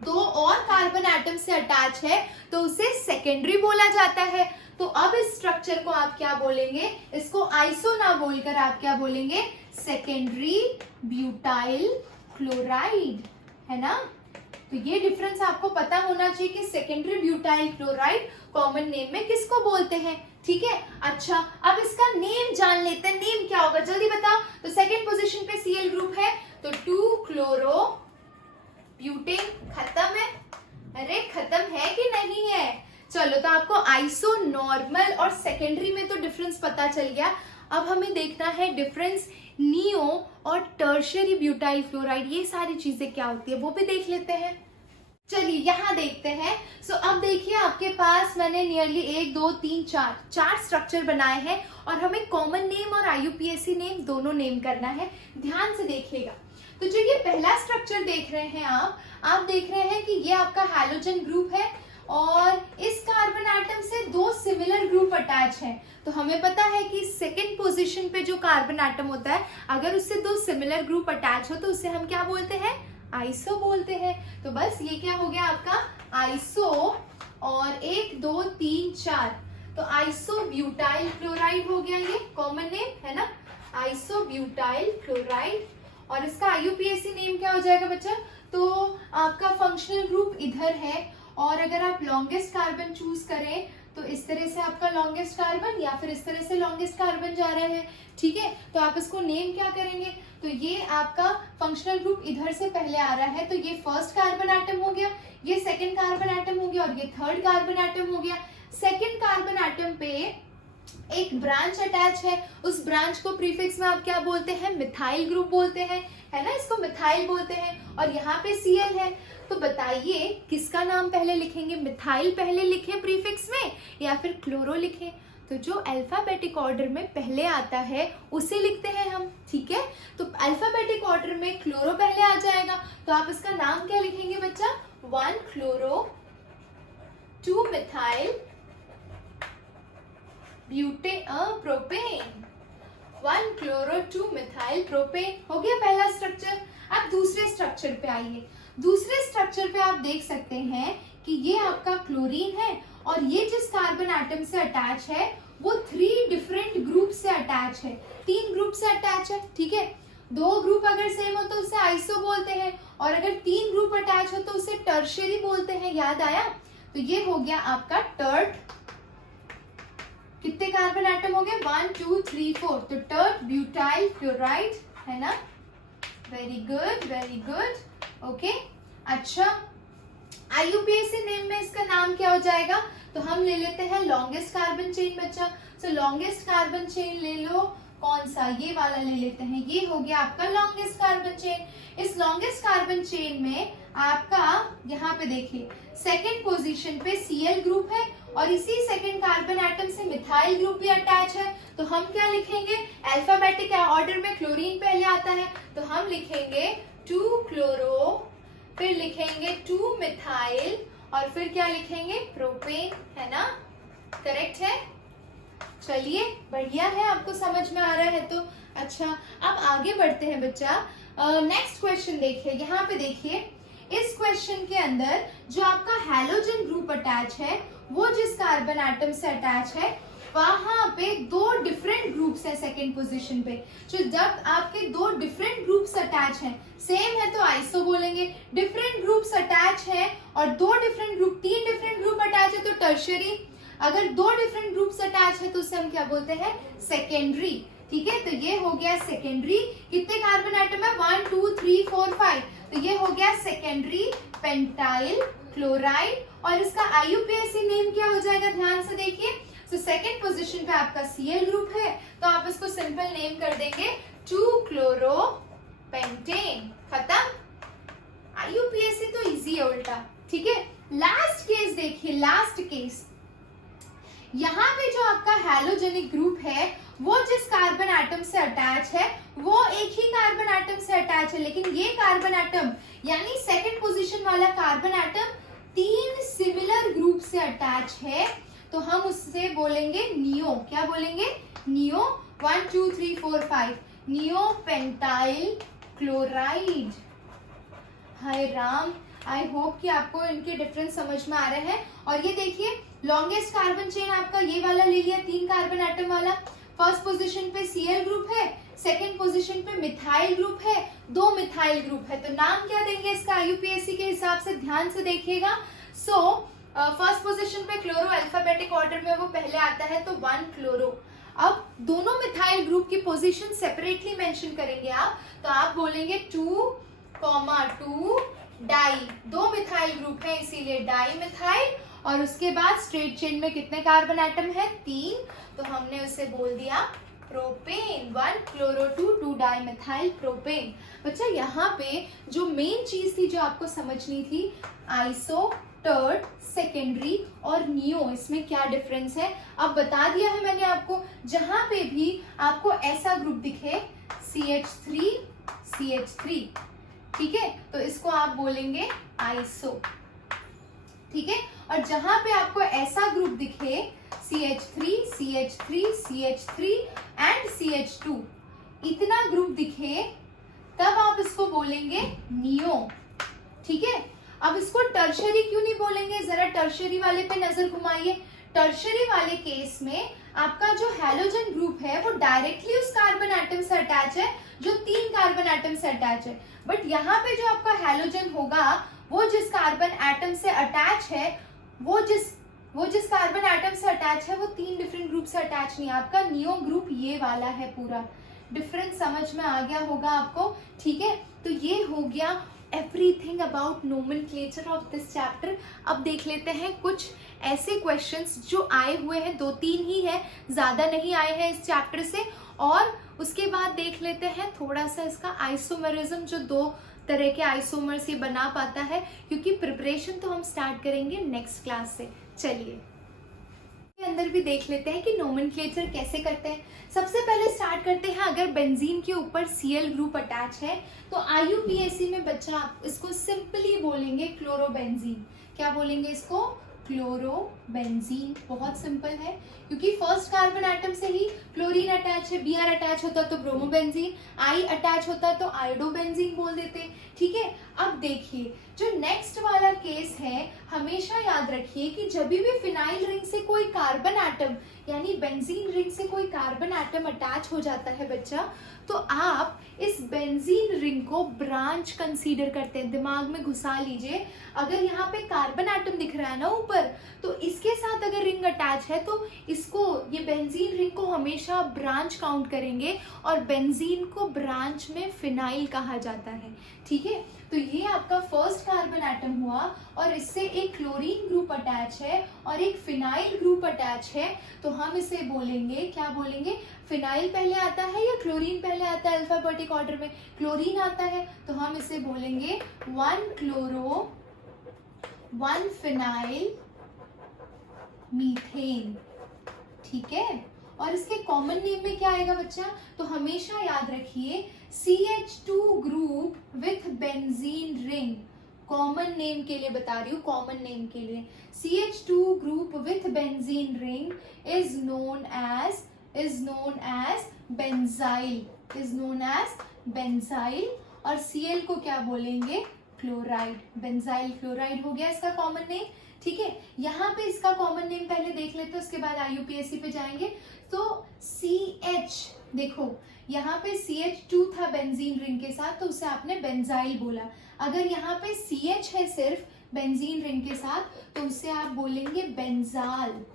2 और कार्बन एटम से अटैच है तो उसे सेकेंडरी बोला जाता है। तो अब इस स्ट्रक्चर को आप क्या बोलेंगे? इसको आइसो ना बोलकर आप क्या बोलेंगे? सेकेंडरी ब्यूटाइल क्लोराइड, है ना। तो ये डिफरेंस आपको पता होना चाहिए कि secondary butyl chloride common name में किसको बोलते हैं। ठीक है, अच्छा अब इसका नेम जान लेते हैं। नेम क्या होगा जल्दी बताओ। तो सेकेंड पोजीशन पे Cl ग्रुप है तो 2 क्लोरो ब्यूटेन। खत्म है? अरे खत्म है कि नहीं है? चलो, तो आपको आइसो, नॉर्मल और सेकेंडरी में तो डिफरेंस पता चल गया। अब हमें देखना है डिफरेंस नियो और टर्शियरी ब्यूटाइल क्लोराइड, ये सारी चीजें क्या होती है वो भी देख लेते हैं। चलिए यहाँ देखते हैं। सो अब देखिए, आपके पास मैंने नियरली 1 2 3 4 स्ट्रक्चर बनाए हैं और हमें कॉमन नेम और आईयूपीएसी नेम दोनों नेम करना है। ध्यान से देखिएगा, तो जो ये पहला स्ट्रक्चर देख रहे हैं आप देख रहे हैं कि ये आपका हैलोजन ग्रुप है और इस कार्बन एटम से 2 सिमिलर ग्रुप अटैच हैं। तो हमें पता है कि सेकेंड पोजीशन पे जो कार्बन एटम होता है, अगर उससे 2 सिमिलर ग्रुप अटैच हो तो उसे हम क्या बोलते हैं? आइसो बोलते हैं। तो बस ये क्या हो गया आपका? आइसो, और 1 2 3 4, तो आइसो ब्यूटाइल क्लोराइड हो गया, ये कॉमन नेम है ना, आइसो आइसोब्यूटाइल क्लोराइड। और इसका IUPAC नेम क्या हो जाएगा बच्चा? तो आपका फंक्शनल ग्रुप इधर है, और अगर आप लॉन्गेस्ट कार्बन चूज करें तो इस तरह से आपका लॉन्गेस्ट कार्बन, या फिर इस तरह से लॉन्गेस्ट कार्बन जा रहा है, ठीक है। तो आप इसको नेम क्या करेंगे? तो ये आपका फंक्शनल ग्रुप इधर से पहले आ रहा है, तो ये फर्स्ट कार्बन एटम हो गया, ये सेकंड कार्बन एटम हो गया, और ये थर्ड कार्बन एटम हो गया। सेकंड कार्बन एटम पे एक ब्रांच अटैच है, उस ब्रांच को प्रीफिक्स में आप क्या बोलते हैं? मिथाइल ग्रुप बोलते हैं, है ना, इसको मिथाइल बोलते हैं। और यहाँ पे Cl है, तो बताइए किसका नाम पहले लिखेंगे? मिथाइल पहले लिखें प्रीफिक्स में, या फिर क्लोरो लिखें? तो जो अल्फाबेटिक ऑर्डर में पहले आता है उसे लिखते हैं हम, ठीक है। तो अल्फाबेटिक ऑर्डर में क्लोरो पहले आ जाएगा, तो आप इसका नाम क्या लिखेंगे बच्चा? 1 chloro 2 methyl propane. 1 chloro 2 methyl propane हो गया पहला स्ट्रक्चर। अब दूसरे स्ट्रक्चर पे आइए। दूसरे स्ट्रक्चर पे आप देख सकते हैं कि ये आपका क्लोरीन है, और ये जिस कार्बन एटम से अटैच है वो 3 डिफरेंट ग्रुप से अटैच है, 3 ग्रुप से अटैच है, ठीक है। 2 ग्रुप अगर सेम हो तो उसे आइसो बोलते हैं, और अगर 3 ग्रुप अटैच हो तो उसे टर्शियरी बोलते हैं। याद आया? तो ये हो गया आपका टर्ट। कितने कार्बन एटम हो गए? 1 2 3 4, तो टर्ट ब्यूटाइल क्लोराइड, है ना। Very good, very good, okay. अच्छा, IUPAC नेम में इसका नाम क्या हो जाएगा? तो हम ले लेते हैं लॉन्गेस्ट कार्बन चेन बच्चा। सो लॉन्गेस्ट कार्बन चेन ले लो, कौन सा? ये वाला ले लेते हैं, ये हो गया आपका लॉन्गेस्ट कार्बन चेन। इस लॉन्गेस्ट कार्बन चेन में आपका यहाँ पे देखिए सेकेंड पोजीशन पे Cl ग्रुप है, और इसी सेकेंड कार्बन एटम से मिथाइल ग्रुप भी अटैच है। तो हम क्या लिखेंगे? अल्फाबेटिक ऑर्डर में क्लोरीन पहले आता है, तो हम लिखेंगे 2 क्लोरो, फिर लिखेंगे 2 मिथाइल, और फिर क्या लिखेंगे? प्रोपेन, है ना। करेक्ट है? चलिए, बढ़िया है, आपको समझ में आ रहा है तो। अच्छा, अब आगे बढ़ते हैं बच्चा। नेक्स्ट क्वेश्चन देखिए, यहाँ पे देखिए, इस क्वेश्चन के अंदर जो आपका हैलोजन ग्रुप अटैच है वो जिस कार्बन एटम से अटैच है वहां पे 2 डिफरेंट ग्रुप्स है सेकेंड पोजीशन पे। जो जब आपके 2 डिफरेंट ग्रुप्स अटैच हैं, सेम है तो आइसो बोलेंगे, डिफरेंट ग्रुप्स अटैच है और 2 different group, 3 different group attach है तो टर्शियरी। अगर 2 डिफरेंट ग्रुप्स अटैच है तो उसे हम क्या बोलते हैं? सेकेंडरी, ठीक है। तो ये हो गया सेकेंडरी। कितने कार्बन एटम है? 1 2 3 4 5, तो ये हो गया सेकेंडरी पेंटाइल क्लोराइड। और इसका IUPAC नेम क्या हो जाएगा? ध्यान से देखिए। तो सेकेंड पोजीशन पे आपका Cl ग्रुप है, तो आप इसको सिंपल नेम कर देंगे 2 क्लोरो पेंटेन। खत्म। IUPAC तो इजी है उल्टा, ठीक है। लास्ट केस देखिए, लास्ट केस। यहाँ पे जो आपका हैलोजेनिक ग्रुप है वो जिस कार्बन एटम से अटैच है वो एक ही कार्बन एटम से अटैच है, लेकिन ये कार्बन एटम यानी सेकंड पोजीशन वाला कार्बन एटम 3 सिमिलर ग्रुप से अटैच है, तो हम उससे बोलेंगे नियो। क्या बोलेंगे? Neo. 1 2 3 4 5, neo pentyl chloride. Hi Ram, I hope कि आपको इनके डिफरेंस समझ में आ रहे हैं। और ये देखिए, लॉन्गेस्ट कार्बन चेन आपका ये वाला ले लिया, 3 कार्बन एटम वाला। फर्स्ट पोजीशन पे Cl ग्रुप है, सेकंड पोजीशन पे मिथाइल ग्रुप है, 2 मिथाइल ग्रुप है, तो नाम क्या देंगे इसका IUPAC के हिसाब से? ध्यान से देखिएगा। सो फर्स्ट पोजीशन पे क्लोरो अल्फाबेटिक ऑर्डर में वो पहले आता है, तो 1 क्लोरो। अब दोनों मिथाइल ग्रुप की पोजीशन सेपरेटली मेंशन करेंगे आप, तो आप बोलेंगे 2,2 डाई। 2 मिथाइल ग्रुप है इसीलिए डाई मिथाइल। और उसके बाद स्ट्रेट चेन में कितने कार्बन एटम है? 3, तो हमने उसे बोल दिया propane. 1 chloro 2 di methyl propane. बच्चा, यहाँ पे जो मेन चीज थी जो आपको समझनी थी, आइसो, टर्ड, सेकेंडरी और नियो, इसमें क्या डिफरेंस है अब बता दिया है मैंने आपको। जहां पे भी आपको ऐसा ग्रुप दिखे CH3, ठीक है, तो इसको आप बोलेंगे आइसो, ठीक है। और जहां पे आपको ऐसा ग्रुप दिखे CH3, CH3, CH3 and CH2, इतना ग्रुप दिखे तब आप इसको बोलेंगे नियो, ठीक है। अब इसको टर्शरी क्यों नहीं बोलेंगे? जरा टर्शरी वाले पे नजर घुमाइए। टर्शरी वाले केस में आपका जो हैलोजन ग्रुप है वो डायरेक्टली उस कार्बन एटम से अटैच है जो 3 कार्बन एटम से अटैच है, बट यहाँ पे जो आपका हैलोजन होगा वो जिस कार्बन एटम से अटैच है, वो जिस कार्बन एटम से अटैच है वो 3 डिफरेंट ग्रुप से अटैच नहीं है। आपका नियो ग्रुप ये वाला है। पूरा डिफरेंस समझ में आ गया होगा आपको, ठीक है। तो ये हो गया everything about nomenclature of this chapter. अब देख लेते हैं कुछ ऐसे क्वेश्चंस जो आए हुए हैं, 2-3 ही है, ज़्यादा नहीं आए हैं इस चैप्टर से। और उसके बाद देख लेते हैं थोड़ा सा इसका आइसोमरिज्म, जो 2 तरह के आइसोमर से बना पाता है, क्योंकि प्रिपरेशन तो हम स्टार्ट करेंगे नेक्स्ट क्लास से। चलिए के अंदर भी देख लेते हैं कि नोमेनक्लेचर कैसे करते हैं। सबसे पहले स्टार्ट करते हैं, अगर बेंजीन के ऊपर Cl ग्रुप अटैच है तो IUPAC में बच्चा इसको सिंपली बोलेंगे क्लोरोबेंजीन। क्या बोलेंगे इसको? क्लोरोबेंजीन। बहुत सिंपल है, क्योंकि फर्स्ट कार्बन एटम से ही क्लोरीन अटैच है, Br अटैच होता तो ब्रोमोबेंजीन, I अटैच होता तो आयोडोबेंजीन बोल देते, ठीक है। अब देखिए जो नेक्स्ट वाला केस है, हमेशा याद रखिए कि जब भी फिनाइल रिंग से कोई कार्बन एटम यानी बेंजीन रिंग से कोई कार्बन एटम अटैच हो जाता है बच्चा, तो आप इस बेंजीन रिंग को ब्रांच कंसीडर करते हैं। दिमाग में घुसा लीजिए, अगर यहाँ पे कार्बन एटम दिख रहा है ना ऊपर, तो इसके साथ अगर रिंग अटैच है तो इसको, ये बेंजीन रिंग को हमेशा ब्रांच काउंट करेंगे, और बेंजीन को ब्रांच में फिनाइल कहा जाता है, ठीक है। तो ये आपका फर्स्ट कार्बन एटम हुआ, और इससे एक क्लोरीन ग्रुप अटैच है और एक फिनाइल ग्रुप अटैच है, तो हम इसे बोलेंगे, क्या बोलेंगे? फिनाइल पहले आता है या क्लोरीन पहले आता है? अल्फाबेटिक ऑर्डर में क्लोरीन आता है, तो हम इसे बोलेंगे 1 क्लोरो 1 फिनाइल मीथेन, ठीक है। और इसके कॉमन नेम में क्या आएगा बच्चा? तो हमेशा याद रखिए CH2 group with benzene ring. Common name के लिए बता रही हूँ, कॉमन नेम के लिए CH2 group with benzene ring is known as benzyl, और Cl को क्या बोलेंगे? क्लोराइड। बेंजाइल क्लोराइड हो गया इसका कॉमन नेम, ठीक है। यहाँ पे इसका कॉमन नेम पहले देख लेते हैं, उसके बाद IUPAC पे जाएंगे। तो CH, देखो यहाँ पे CH2 था बेंजीन रिंग के साथ, तो उसे आपने बेंजाइल बोला। अगर यहाँ पे CH है सिर्फ बेंजीन रिंग के साथ, तो उसे आप बोलेंगे बेंजाल।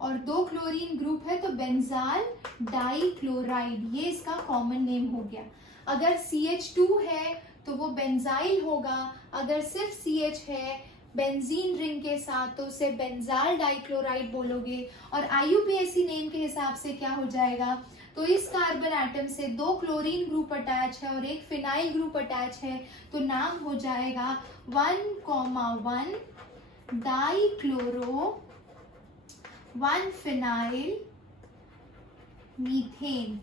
और 2 क्लोरीन ग्रुप है तो बेंजाल डाइक्लोराइड, ये इसका कॉमन नेम हो गया। अगर CH2 है तो वो बेंजाइल होगा, अगर सिर्फ CH है बेंजीन रिंग के साथ तो उसे बेंजाल डाइक्लोराइड बोलोगे। और IUPAC नेम के हिसाब से क्या हो जाएगा? तो इस कार्बन एटम से 2 क्लोरीन ग्रुप अटैच है और एक फिनाइल ग्रुप अटैच है, तो नाम हो जाएगा 1,1 डाइक्लोरो 1 फिनाइल मीथेन।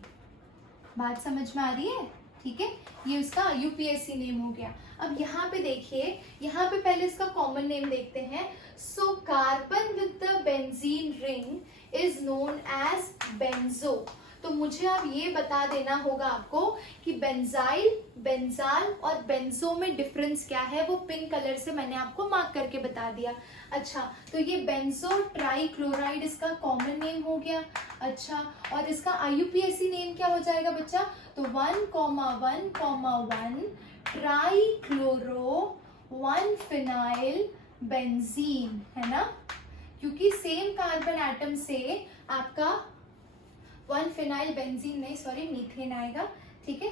बात समझ में आ रही है? ठीक है, ये उसका IUPAC नेम हो गया। अब यहाँ पे देखिए, यहाँ पे पहले इसका कॉमन नेम देखते हैं। So carbon with the benzene ring is known as benzo. तो मुझे अब ये बता देना होगा आपको कि बेंजाइल, बेंजाल और बेंजो में डिफरेंस क्या है, वो पिंक कलर से मैंने आपको मार्क करके बता दिया। अच्छा, तो ये बेंजो ट्राइक्लोराइड इसका कॉमन नेम हो गया। अच्छा, और इसका IUPAC नेम क्या हो जाएगा बच्चा? तो 1,1,1 ट्राइक्लोरो 1 फिनाइल बेंजीन, है ना, क्योंकि सेम कार्बन एटम से आपका 1 फिनाइल बेंजीन नहीं, सॉरी मीथेन आएगा, ठीक है,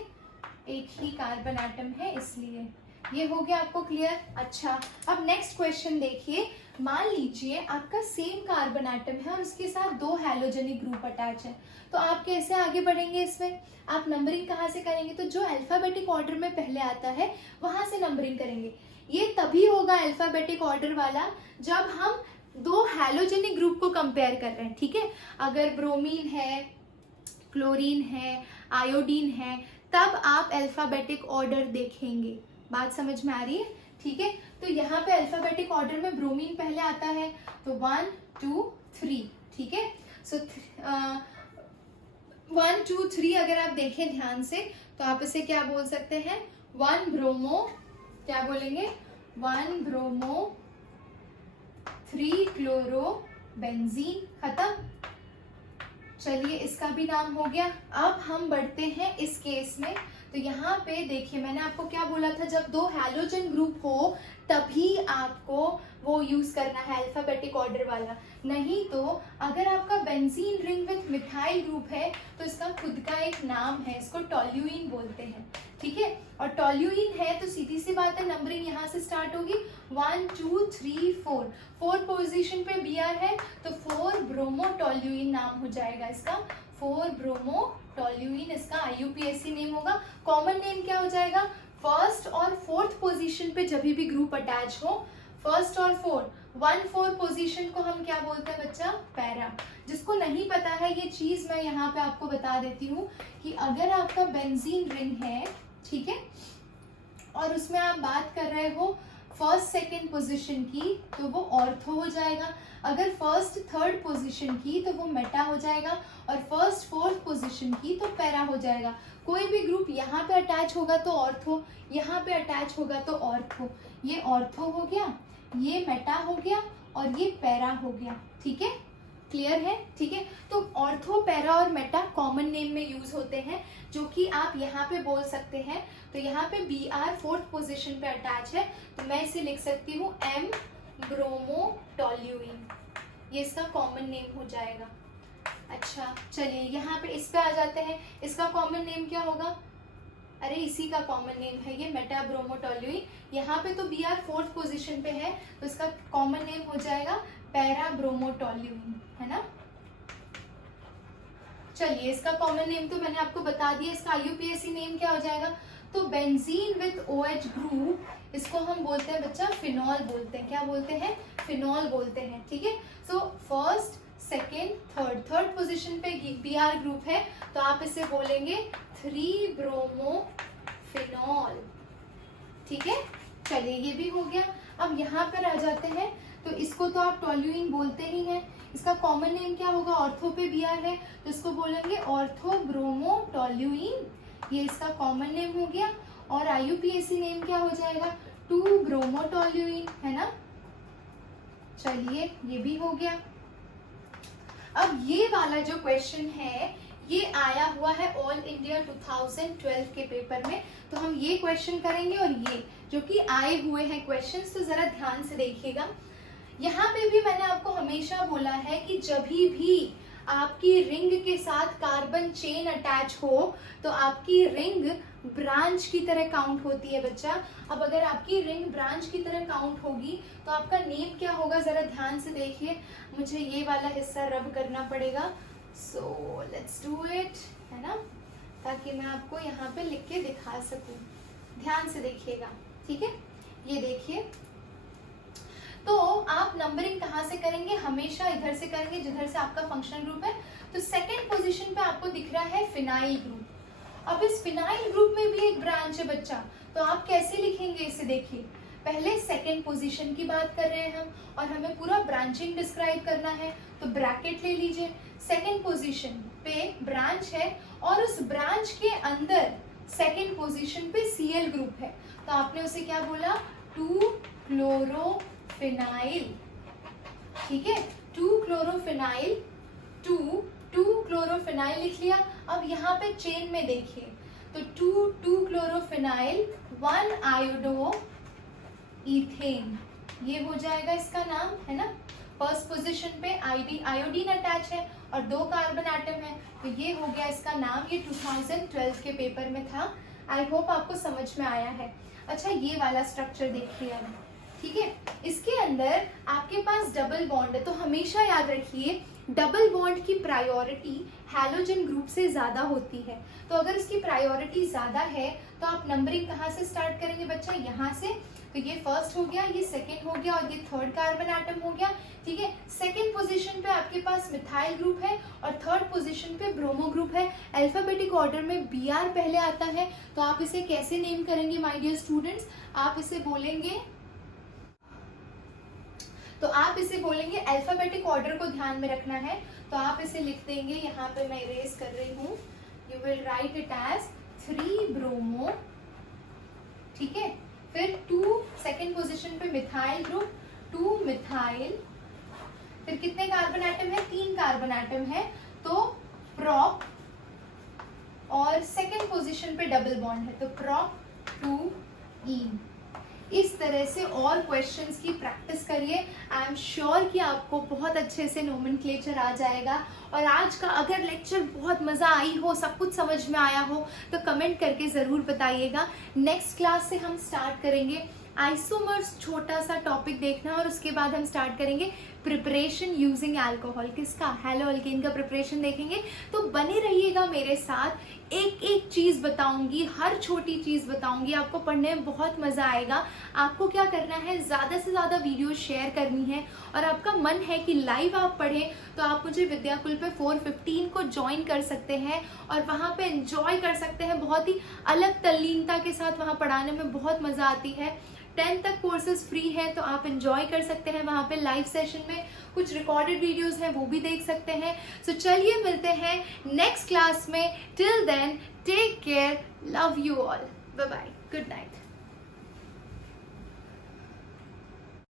एक ही कार्बन एटम है इसलिए। ये हो गया आपको क्लियर? अच्छा, अब नेक्स्ट क्वेश्चन देखिए। मान लीजिए आपका सेम कार्बन एटम है और उसके साथ 2 हैलोजेनिक ग्रुप अटैच है, तो आप कैसे आगे बढ़ेंगे इसमें? आप नंबरिंग कहाँ से करेंगे? तो जो अल्फाबेटिक ऑर्डर में पहले आता है वहां से नंबरिंग करेंगे। ये तभी होगा अल्फाबेटिक ऑर्डर वाला जब हम 2 हैलोजेनिक ग्रुप को कंपेयर कर रहे हैं, ठीक है। अगर ब्रोमीन है, क्लोरीन है, आयोडीन है, तब आप अल्फाबेटिक ऑर्डर देखेंगे। बात समझ में आ रही है? ठीक है, तो यहाँ पे अल्फाबेटिक ऑर्डर में ब्रोमीन पहले आता है, तो 1 2 3, ठीक है। सो 1 2 3 अगर आप देखें ध्यान से तो आप इसे क्या बोल सकते हैं? 1 ब्रोमो, क्या बोलेंगे? 1 ब्रोमो 3 क्लोरो बेंजीन, खत्म। चलिए इसका भी नाम हो गया। अब हम बढ़ते हैं इस केस में। तो यहाँ पे देखिए मैंने आपको क्या बोला था, जब दो हैलोजन ग्रुप हो तभी आपको वो यूज करना है अल्फाबेटिक ऑर्डर वाला, नहीं तो अगर आपका benzene ring with methyl group है तो इसका खुद का एक नाम है, इसको टोल्यूइन बोलते हैं, ठीक है। और टोल्यूइन है तो सीधी सी बात है नंबरिंग यहाँ से स्टार्ट होगी 1 2 3 4, 4 पोजीशन पे Br है तो 4 ब्रोमोटोल्यूइन नाम हो जाएगा इसका, 4 ब्रोमोटोल्यूइन इसका IUPAC नेम होगा। कॉमन नेम क्या हो जाएगा, फर्स्ट और फोर्थ पोजीशन पे जब भी ग्रुप अटैच हो, फर्स्ट और फोर्थ 1-4 पोजीशन को हम क्या बोलते हैं बच्चा, पैरा। जिसको नहीं पता है ये चीज मैं यहाँ पे आपको बता देती हूँ कि अगर आपका बेंजीन रिंग है, ठीक है, और उसमें आप बात कर रहे हो फर्स्ट सेकेंड पोजीशन की तो वो ऑर्थो हो जाएगा, अगर फर्स्ट थर्ड पोजीशन की तो वो मेटा हो जाएगा, और फर्स्ट फोर्थ पोजीशन की तो पैरा हो जाएगा। कोई भी ग्रुप यहाँ पे अटैच होगा तो ऑर्थो, यहाँ पे अटैच होगा तो ऑर्थो। ये ऑर्थो हो गया, ये मेटा हो गया और ये पैरा हो गया, ठीक है, क्लियर है, ठीक है। तो ऑर्थो, पैरा और मेटा कॉमन नेम में यूज होते हैं, जो कि आप यहाँ पे बोल सकते हैं। तो यहाँ पे Br फोर्थ पोजीशन पे अटैच है तो मैं इसे लिख सकती हूँ M ब्रोमोटोल्यूइन, ये इसका कॉमन नेम हो जाएगा। अच्छा चलिए यहाँ पे इस पे आ जाते हैं, इसका कॉमन नेम क्या होगा, अरे इसी का कॉमन नेम है ये मेटा ब्रोमोटोल्यूइन। यहाँ पे तो Br फोर्थ पोजीशन पे है तो इसका कॉमन नेम हो जाएगा पैरा ब्रोमोटोल्यूइन, है ना। चलिए इसका कॉमन नेम तो मैंने आपको बता दिया, इसका IUPAC नेम क्या हो जाएगा, तो बेंजीन विथ OH ग्रुप, इसको हम बोलते हैं बच्चा फिनॉल बोलते हैं, क्या बोलते हैं, फिनॉल बोलते हैं, ठीक है। So first second third position पे Br ग्रुप है तो आप इसे बोलेंगे 3 ब्रोमो फिनॉल, ठीक है। चलिए ये भी हो गया। अब यहाँ पर आ जाते हैं तो इसको तो आप टोल्यूइन बोलते ही हैं, इसका कॉमन नेम क्या होगा, ऑर्थो पे Br है तो इसको बोलेंगे ऑर्थो ब्रोमोटोल्यूइन, ये इसका कॉमन नेम हो गया। और IUPAC नेम क्या हो जाएगा, 2 ब्रोमोटोल्यूइन, है ना। चलिए ये भी हो गया। अब ये वाला जो क्वेश्चन है ये आया हुआ है ऑल इंडिया 2012 के पेपर में, तो हम ये क्वेश्चन करेंगे और ये जो कि आए हुए हैं क्वेश्चंस, तो जरा ध्यान से देखिएगा। यहाँ पे भी मैंने आपको हमेशा बोला है कि जब भी आपकी रिंग के साथ कार्बन चेन अटैच हो तो आपकी रिंग ब्रांच की तरह काउंट होती है बच्चा। अब अगर आपकी रिंग ब्रांच की तरह काउंट होगी तो आपका नेम क्या होगा, जरा ध्यान से देखिए। मुझे ये वाला हिस्सा रब करना पड़ेगा, सो लेट्स डू इट, है ना, ताकि मैं आपको यहाँ पे लिख के दिखा सकूं। ध्यान से देखिएगा, ठीक है। ये देखिए, तो आप नंबरिंग कहाँ से करेंगे, हमेशा इधर से करेंगे जिधर से आपका फंक्शनल ग्रुप है। तो सेकेंड पोजीशन पे आपको दिख रहा है फिनाइल ग्रुप। अब इस फिनाइल ग्रुप में भी एक ब्रांच है बच्चा, तो आप कैसे लिखेंगे इसे, देखिए पहले सेकेंड पोजीशन की बात कर रहे हैं हम और हमें पूरा ब्रांचिंग डिस्क्राइब करना है, तो ब्रैकेट ले लीजिए। सेकेंड पोजीशन पे ब्रांच है और उस ब्रांच के अंदर सेकेंड पोजीशन पे Cl ग्रुप है, तो आपने उसे क्या बोला, 2 क्लोरोफिनाइल, ठीक है, 2 क्लोरोफिनाइल, 2 क्लोरोफिनाइल लिख लिया। अब यहाँ पे चेन में देखिए तो 2 क्लोरोफिनाइल 1 आयोडो इथेन, ये हो जाएगा इसका नाम, है ना। फर्स्ट पोजीशन पे आयोडीन अटैच है और 2 कार्बन एटम है, तो ये हो गया इसका नाम। ये 2012 के पेपर में था, आई होप आपको समझ में आया है। अच्छा ये वाला स्ट्रक्चर देखिए अब, ठीक है, इसके अंदर आपके पास डबल बॉन्ड है, तो हमेशा याद रखिए डबल बॉन्ड की प्रायोरिटी हैलोजन ग्रुप से ज्यादा होती है। तो अगर इसकी प्रायोरिटी ज्यादा है तो आप नंबरिंग कहाँ से स्टार्ट करेंगे बच्चा, यहाँ से। तो ये फर्स्ट हो गया, ये सेकंड हो गया और ये थर्ड कार्बन एटम हो गया, ठीक है। सेकंड पोजीशन पे आपके पास मिथाइल ग्रुप है और थर्ड पोजीशन पे ब्रोमो ग्रुप है। अल्फाबेटिक ऑर्डर में Br पहले आता है, तो आप इसे कैसे नेम करेंगे माय डियर स्टूडेंट्स, आप इसे बोलेंगे, तो आप इसे बोलेंगे, अल्फाबेटिक ऑर्डर को ध्यान में रखना है, तो आप इसे लिख देंगे, यहाँ पे मैं इरेज कर रही हूँ, you will write it as 3 bromo, ठीक है। फिर 2 सेकेंड पोजीशन पे मिथाइल ग्रुप, 2 मिथाइल, फिर कितने कार्बन एटम है, 3 कार्बन एटम है, तो prop और सेकंड पोजीशन पे डबल बॉन्ड है, तो prop to ene। इस तरह से और क्वेश्चंस की प्रैक्टिस करिए। आई एम श्योर कि आपको बहुत अच्छे से नोमेनक्लेचर आ जाएगा। और आज का अगर लेक्चर बहुत मज़ा आई हो, सब कुछ समझ में आया हो, तो कमेंट करके ज़रूर बताइएगा। नेक्स्ट क्लास से हम स्टार्ट करेंगे आइसोमर्स, छोटा सा टॉपिक देखना, और उसके बाद हम स्टार्ट करेंगे प्रिपरेशन यूजिंग अल्कोहल। किसका? हैलो अल्केन का प्रिपरेशन देखेंगे। तो बने रहिएगा मेरे साथ, एक एक चीज़ बताऊंगी, हर छोटी चीज़ बताऊंगी, आपको पढ़ने में बहुत मज़ा आएगा। आपको क्या करना है, ज़्यादा से ज़्यादा वीडियो शेयर करनी है, और आपका मन है कि लाइव आप पढ़ें तो आप मुझे विद्याकुल पे 4:15 को ज्वाइन कर सकते हैं और वहाँ पे एंजॉय कर सकते हैं। बहुत ही अलग तल्लीनता के साथ वहाँ पढ़ाने में बहुत मज़ा आती है। 10 तक कोर्सेज फ्री है, तो आप एंजॉय कर सकते हैं वहाँ पे लाइव सेशन में। कुछ रिकॉर्डेड वीडियोस हैं, वो भी देख सकते हैं। सो चलिए मिलते हैं नेक्स्ट क्लास में। Till then take care, love you all, bye bye, good night.